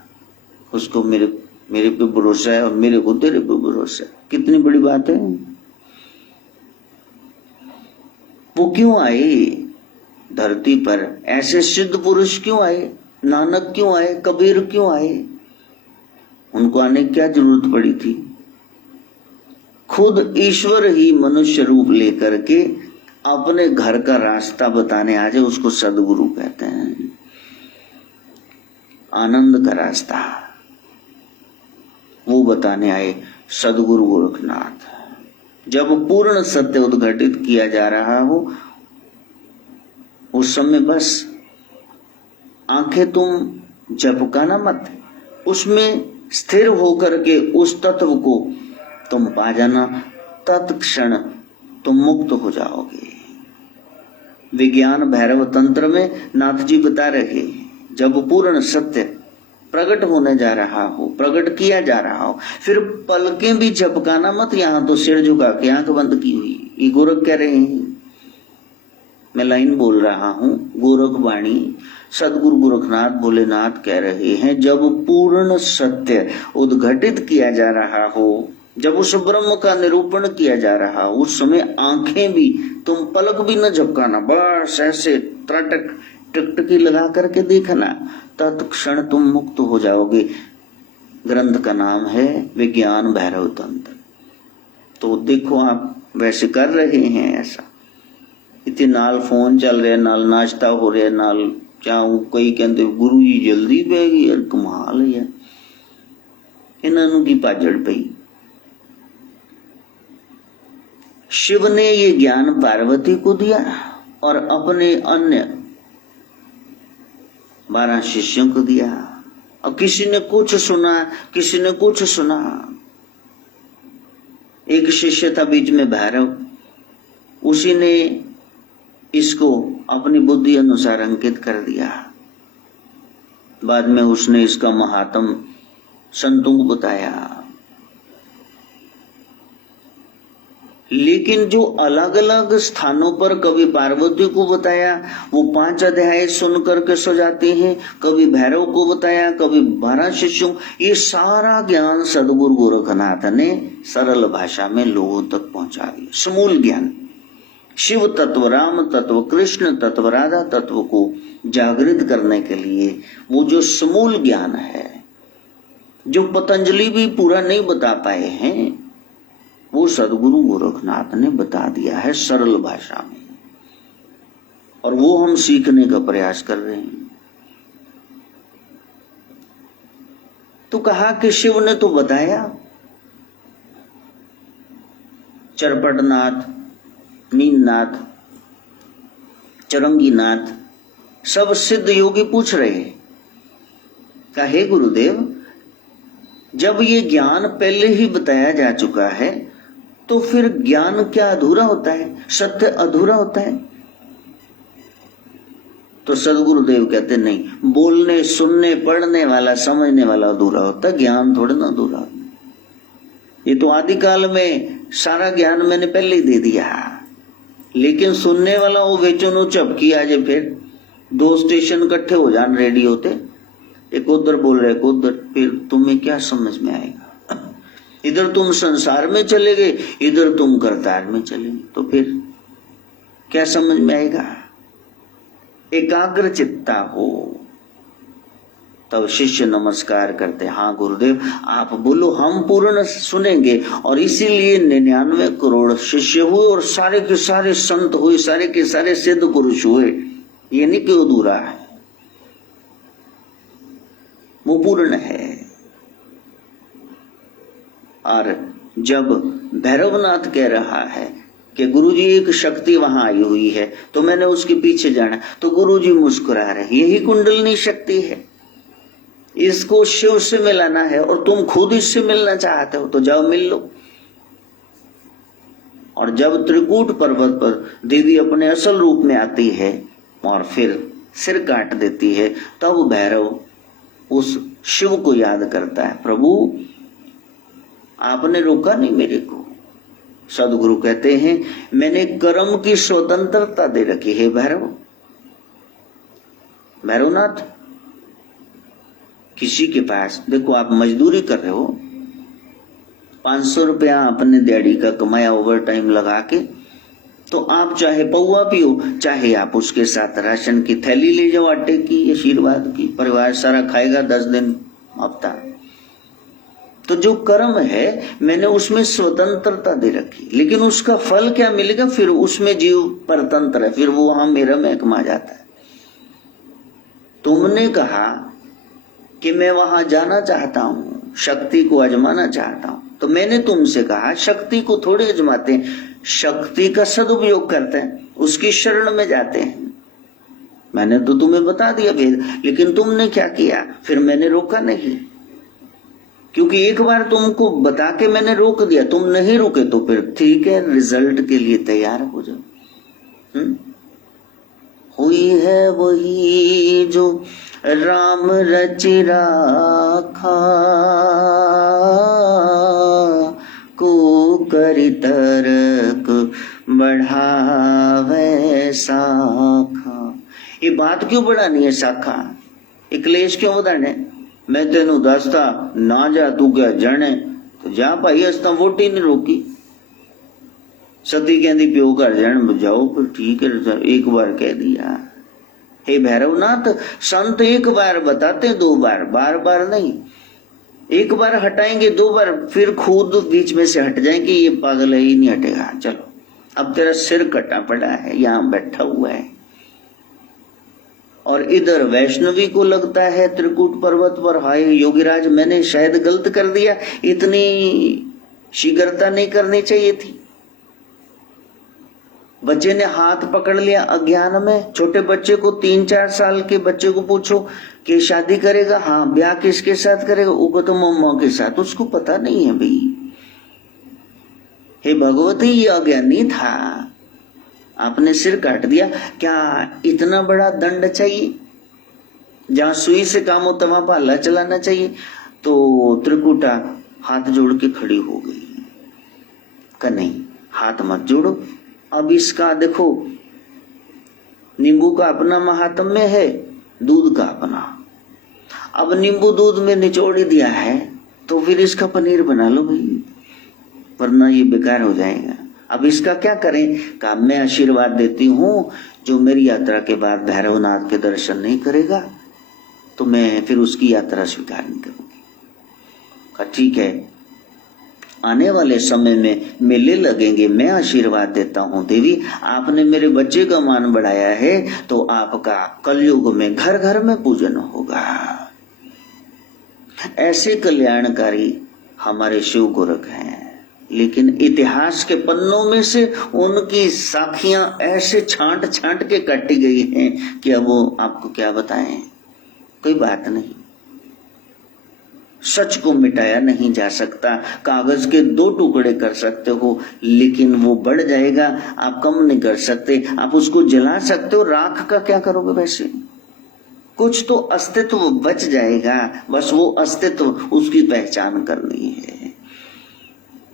उसको मेरे पे भरोसा है और मेरे को तेरे पे भरोसा है। कितनी बड़ी बात है। वो क्यों आए धरती पर? ऐसे सिद्ध पुरुष क्यों आए? नानक क्यों आए? कबीर क्यों आए? उनको आने की क्या जरूरत पड़ी थी? खुद ईश्वर ही मनुष्य रूप लेकर के अपने घर का रास्ता बताने आ जाए, उसको सदगुरु कहते हैं। आनंद का रास्ता वो बताने आए सदगुरु गोरखनाथ। जब पूर्ण सत्य उद्घाटित किया जा रहा हो उस समय बस आंखें तुम झपकाना मत, उसमें स्थिर होकर के उस तत्व को तुम पा जाना, तत्क्षण तुम मुक्त हो जाओगे। विज्ञान भैरव तंत्र में नाथ जी बता रहे, जब पूर्ण सत्य प्रकट होने जा रहा हो, प्रकट किया जा रहा हो, फिर पलकें भी झपकाना मत, यहां तो सिर झुका के आंख बंद की हुई। ये गोरख कह रहे हैं, मैं लाइन बोल रहा हूं, गोरख वाणी सदगुरु गोरखनाथ भोलेनाथ कह रहे हैं, जब पूर्ण सत्य उद्घटित किया जा रहा हो जब उस ब्रह्म का निरूपण किया जा रहा उस समय आंखें भी तुम पलक भी न झपकाना, बस ऐसे त्रटक टिकटकी लगा करके देखना, तत्क्षण तुम मुक्त हो जाओगे। ग्रंथ का नाम है विज्ञान भैरव तंत्र। तो देखो आप वैसे कर रहे हैं ऐसा, इतने नाल फोन चल रहे, नाल नाश्ता हो रहा, नाल चाहूं कई कहते गुरु जी जल्दी पै गई यार, कमाल है यार, इन्हों की पाजड़ पई। शिव ने ये ज्ञान पार्वती को दिया और अपने अन्य 12 शिष्यों को दिया। और किसी ने कुछ सुना, किसी ने कुछ सुना। एक शिष्य था बीच में भैरव, उसी ने इसको अपनी बुद्धि अनुसार अंकित कर दिया। बाद में उसने इसका महात्म संतों को बताया। लेकिन जो अलग अलग स्थानों पर कभी पार्वती को बताया, वो 5 अध्याय सुन करके सो जाते हैं, कभी भैरव को बताया, कभी 12 शिष्यों। ये सारा ज्ञान सदगुरु गोरखनाथ ने सरल भाषा में लोगों तक पहुंचा दिया। समूल ज्ञान, शिव तत्व, राम तत्व, कृष्ण तत्व, राधा तत्व को जागृत करने के लिए वो जो समूल ज्ञान है, जो पतंजलि भी पूरा नहीं बता पाए हैं, वो सदगुरु गोरखनाथ ने बता दिया है सरल भाषा में, और वो हम सीखने का प्रयास कर रहे हैं। तो कहा कि शिव ने तो बताया, चरपटनाथ, मीननाथ, चरंगीनाथ सब सिद्ध योगी पूछ रहे, कहे गुरुदेव जब ये ज्ञान पहले ही बताया जा चुका है तो फिर ज्ञान क्या अधूरा होता है, सत्य अधूरा होता है? तो सदगुरुदेव कहते नहीं, बोलने, सुनने, पढ़ने वाला, समझने वाला अधूरा होता है, ज्ञान थोड़ा ना अधूरा होता। ये तो आदिकाल में सारा ज्ञान मैंने पहले ही दे दिया, लेकिन सुनने वाला वो बेचनो चपकी आ जाए, फिर 2 स्टेशन इकट्ठे हो जान रेडियो होते, एक उधर बोल रहे, एक उधर, फिर तुम्हें क्या समझ में आएगा? इधर तुम संसार में चले गए, इधर तुम करतार में चले गए, तो फिर क्या समझ में आएगा? एकाग्र चित्ता हो तब शिष्य नमस्कार करते, हाँ गुरुदेव आप बोलो, हम पूर्ण सुनेंगे। और इसीलिए 99 करोड़ शिष्य हुए और सारे के सारे संत हुए, सारे के सारे सिद्ध पुरुष हुए। ये नहीं कि अधूरा है, वो पूर्ण है। और जब भैरवनाथ कह रहा है कि गुरुजी एक शक्ति वहां आई हुई है तो मैंने उसके पीछे जाना, तो गुरुजी मुस्कुरा रहे, यही कुंडलिनी शक्ति है, इसको शिव से मिलाना है और तुम खुद इससे मिलना चाहते हो तो जाओ मिल लो। और जब त्रिकूट पर्वत पर देवी अपने असल रूप में आती है और फिर सिर काट देती है, तब भैरव उस शिव को याद करता है, प्रभु आपने रोका नहीं मेरे को। सदगुरु कहते हैं मैंने कर्म की स्वतंत्रता दे रखी है भैरव, भैरवनाथ। किसी के पास देखो, आप मजदूरी कर रहे हो, 500 रुपया अपने दिहाड़ी का कमाया ओवर टाइम लगा के, तो आप चाहे पौवा पियो, चाहे आप उसके साथ राशन की थैली ले जाओ, आटे की, आशीर्वाद की, परिवार सारा खाएगा 10 दिन हफ्ता। तो जो कर्म है मैंने उसमें स्वतंत्रता दे रखी, लेकिन उसका फल क्या मिलेगा? फिर उसमें जीव परतंत्र है, फिर वो वहां मेरा महकमा जाता है। तुमने कहा कि मैं वहां जाना चाहता हूं, शक्ति को आजमाना चाहता हूं, तो मैंने तुमसे कहा शक्ति को थोड़े आजमाते हैं, शक्ति का सदुपयोग करते हैं, उसकी शरण में जाते हैं। मैंने तो तुम्हें बता दिया भेद, लेकिन तुमने क्या किया? फिर मैंने रोका नहीं, क्योंकि एक बार तुमको बता के मैंने रोक दिया, तुम नहीं रुके, तो फिर ठीक है, रिजल्ट के लिए तैयार हो जाओ। हुई है वही जो राम रचि राखा, को करि तर्क बढ़ावे शाखा। ये बात क्यों बढ़ानी है शाखा? ये क्लेश क्यों बढ़ाने? मैं तेनू दसता ना जा, तू क्या जाने, तो जा भाई अस तो वोटी नहीं रोकी। सती कहती प्यो घर जान जाओ, फिर ठीक है, एक बार कह दिया। हे भैरवनाथ, संत एक बार बताते, दो बार, बार बार नहीं। एक बार हटाएंगे, दो बार फिर खुद बीच में से हट जाएंगे, ये पागल है, ही नहीं हटेगा। चलो अब तेरा सिर कटा पड़ा है, यहां बैठा हुआ है। और इधर वैष्णवी को लगता है त्रिकूट पर्वत पर, हाय योगीराज मैंने शायद गलत कर दिया, इतनी शीघ्रता नहीं करनी चाहिए थी। बच्चे ने हाथ पकड़ लिया अज्ञान में। छोटे बच्चे को, 3-4 साल के बच्चे को पूछो कि शादी करेगा, हाँ, ब्याह किसके साथ करेगा, वो तो मम्मा के साथ। उसको पता नहीं है भाई। हे भगवती, ये अज्ञानी था, आपने सिर काट दिया। क्या इतना बड़ा दंड चाहिए? जहां सुई से काम हो तवहां भाला चलाना चाहिए। तो त्रिकुटा हाथ जोड़ के खड़ी हो गई। का नहीं, हाथ मत जोड़ो। अब इसका देखो, नींबू का अपना महात्म्य है, दूध का अपना। अब नींबू दूध में निचोड़ दिया है, तो फिर इसका पनीर बना लो भाई, वरना ये बेकार हो जाएगा। अब इसका क्या करें? कहा मैं आशीर्वाद देती हूँ, जो मेरी यात्रा के बाद भैरवनाथ के दर्शन नहीं करेगा तो मैं फिर उसकी यात्रा स्वीकार नहीं करूंगी। कहा ठीक है, आने वाले समय में मेले लगेंगे, मैं आशीर्वाद देता हूँ देवी, आपने मेरे बच्चे का मान बढ़ाया है तो आपका कलयुग में घर घर में पूजन होगा। ऐसे कल्याणकारी हमारे शिव गोरख हैं, लेकिन इतिहास के पन्नों में से उनकी साखियां ऐसे छांट छांट के काटी गई हैं कि अब वो आपको क्या बताएं। कोई बात नहीं, सच को मिटाया नहीं जा सकता। कागज के 2 टुकड़े कर सकते हो, लेकिन वो बढ़ जाएगा, आप कम नहीं कर सकते। आप उसको जला सकते हो, राख का क्या करोगे? वैसे कुछ तो अस्तित्व बच जाएगा, बस वो अस्तित्व, उसकी पहचान करनी है।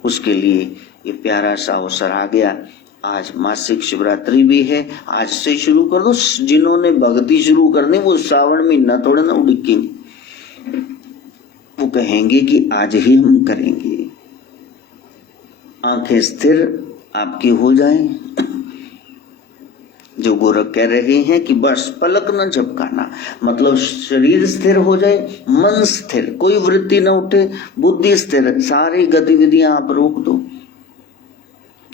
उसके लिए ये प्यारा सा अवसर आ गया। आज मासिक शिवरात्रि भी है, आज से शुरू कर दो। जिन्होंने भक्ति शुरू करनी वो श्रावण महीना थोड़ा ना उड़केंगे, वो कहेंगे कि आज ही हम करेंगे। आंखें स्थिर आपकी हो जाएं। जो गोरख कह रहे हैं कि बस पलक न झपकाना, मतलब शरीर स्थिर हो जाए, मन स्थिर, कोई वृत्ति न उठे, बुद्धि स्थिर, सारी गतिविधियां आप रोक दो,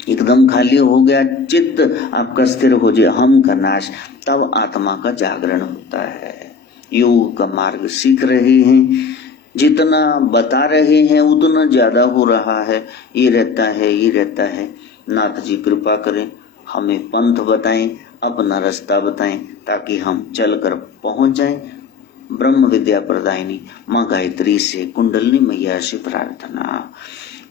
एकदम खाली हो गया चित्त आपका, स्थिर हो जाए हम का नाश, तब आत्मा का जागरण होता है। योग का मार्ग सीख रहे हैं, जितना बता रहे हैं उतना ज्यादा हो रहा है, ये रहता है, ये रहता है। नाथ जी कृपा करें, हमें पंथ बताएं, अपना रास्ता बताएं, ताकि हम चलकर पहुंच जाएं ब्रह्म विद्या प्रदायिनी माँ गायत्री से, कुंडलिनी मैया से प्रार्थना।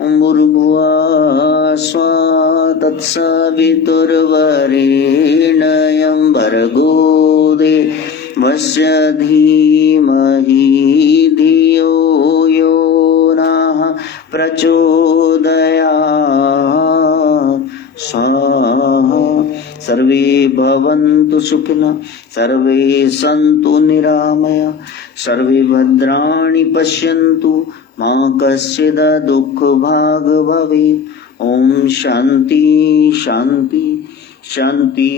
ओम भूर्भुवः स्वः तत्सवितुर्वरेण्यं भर्गो देवस्य धीमहि धियो यो नः प्रचोदयात्। स्वाहा। सर्वे भवन्तु सुखिनः, सर्वे सन्तु निरामया, सर्वे भद्राणि पश्यन्तु, मा कश्चित् दुःखभाग् भवेत्। ओम शांति शांति शांति।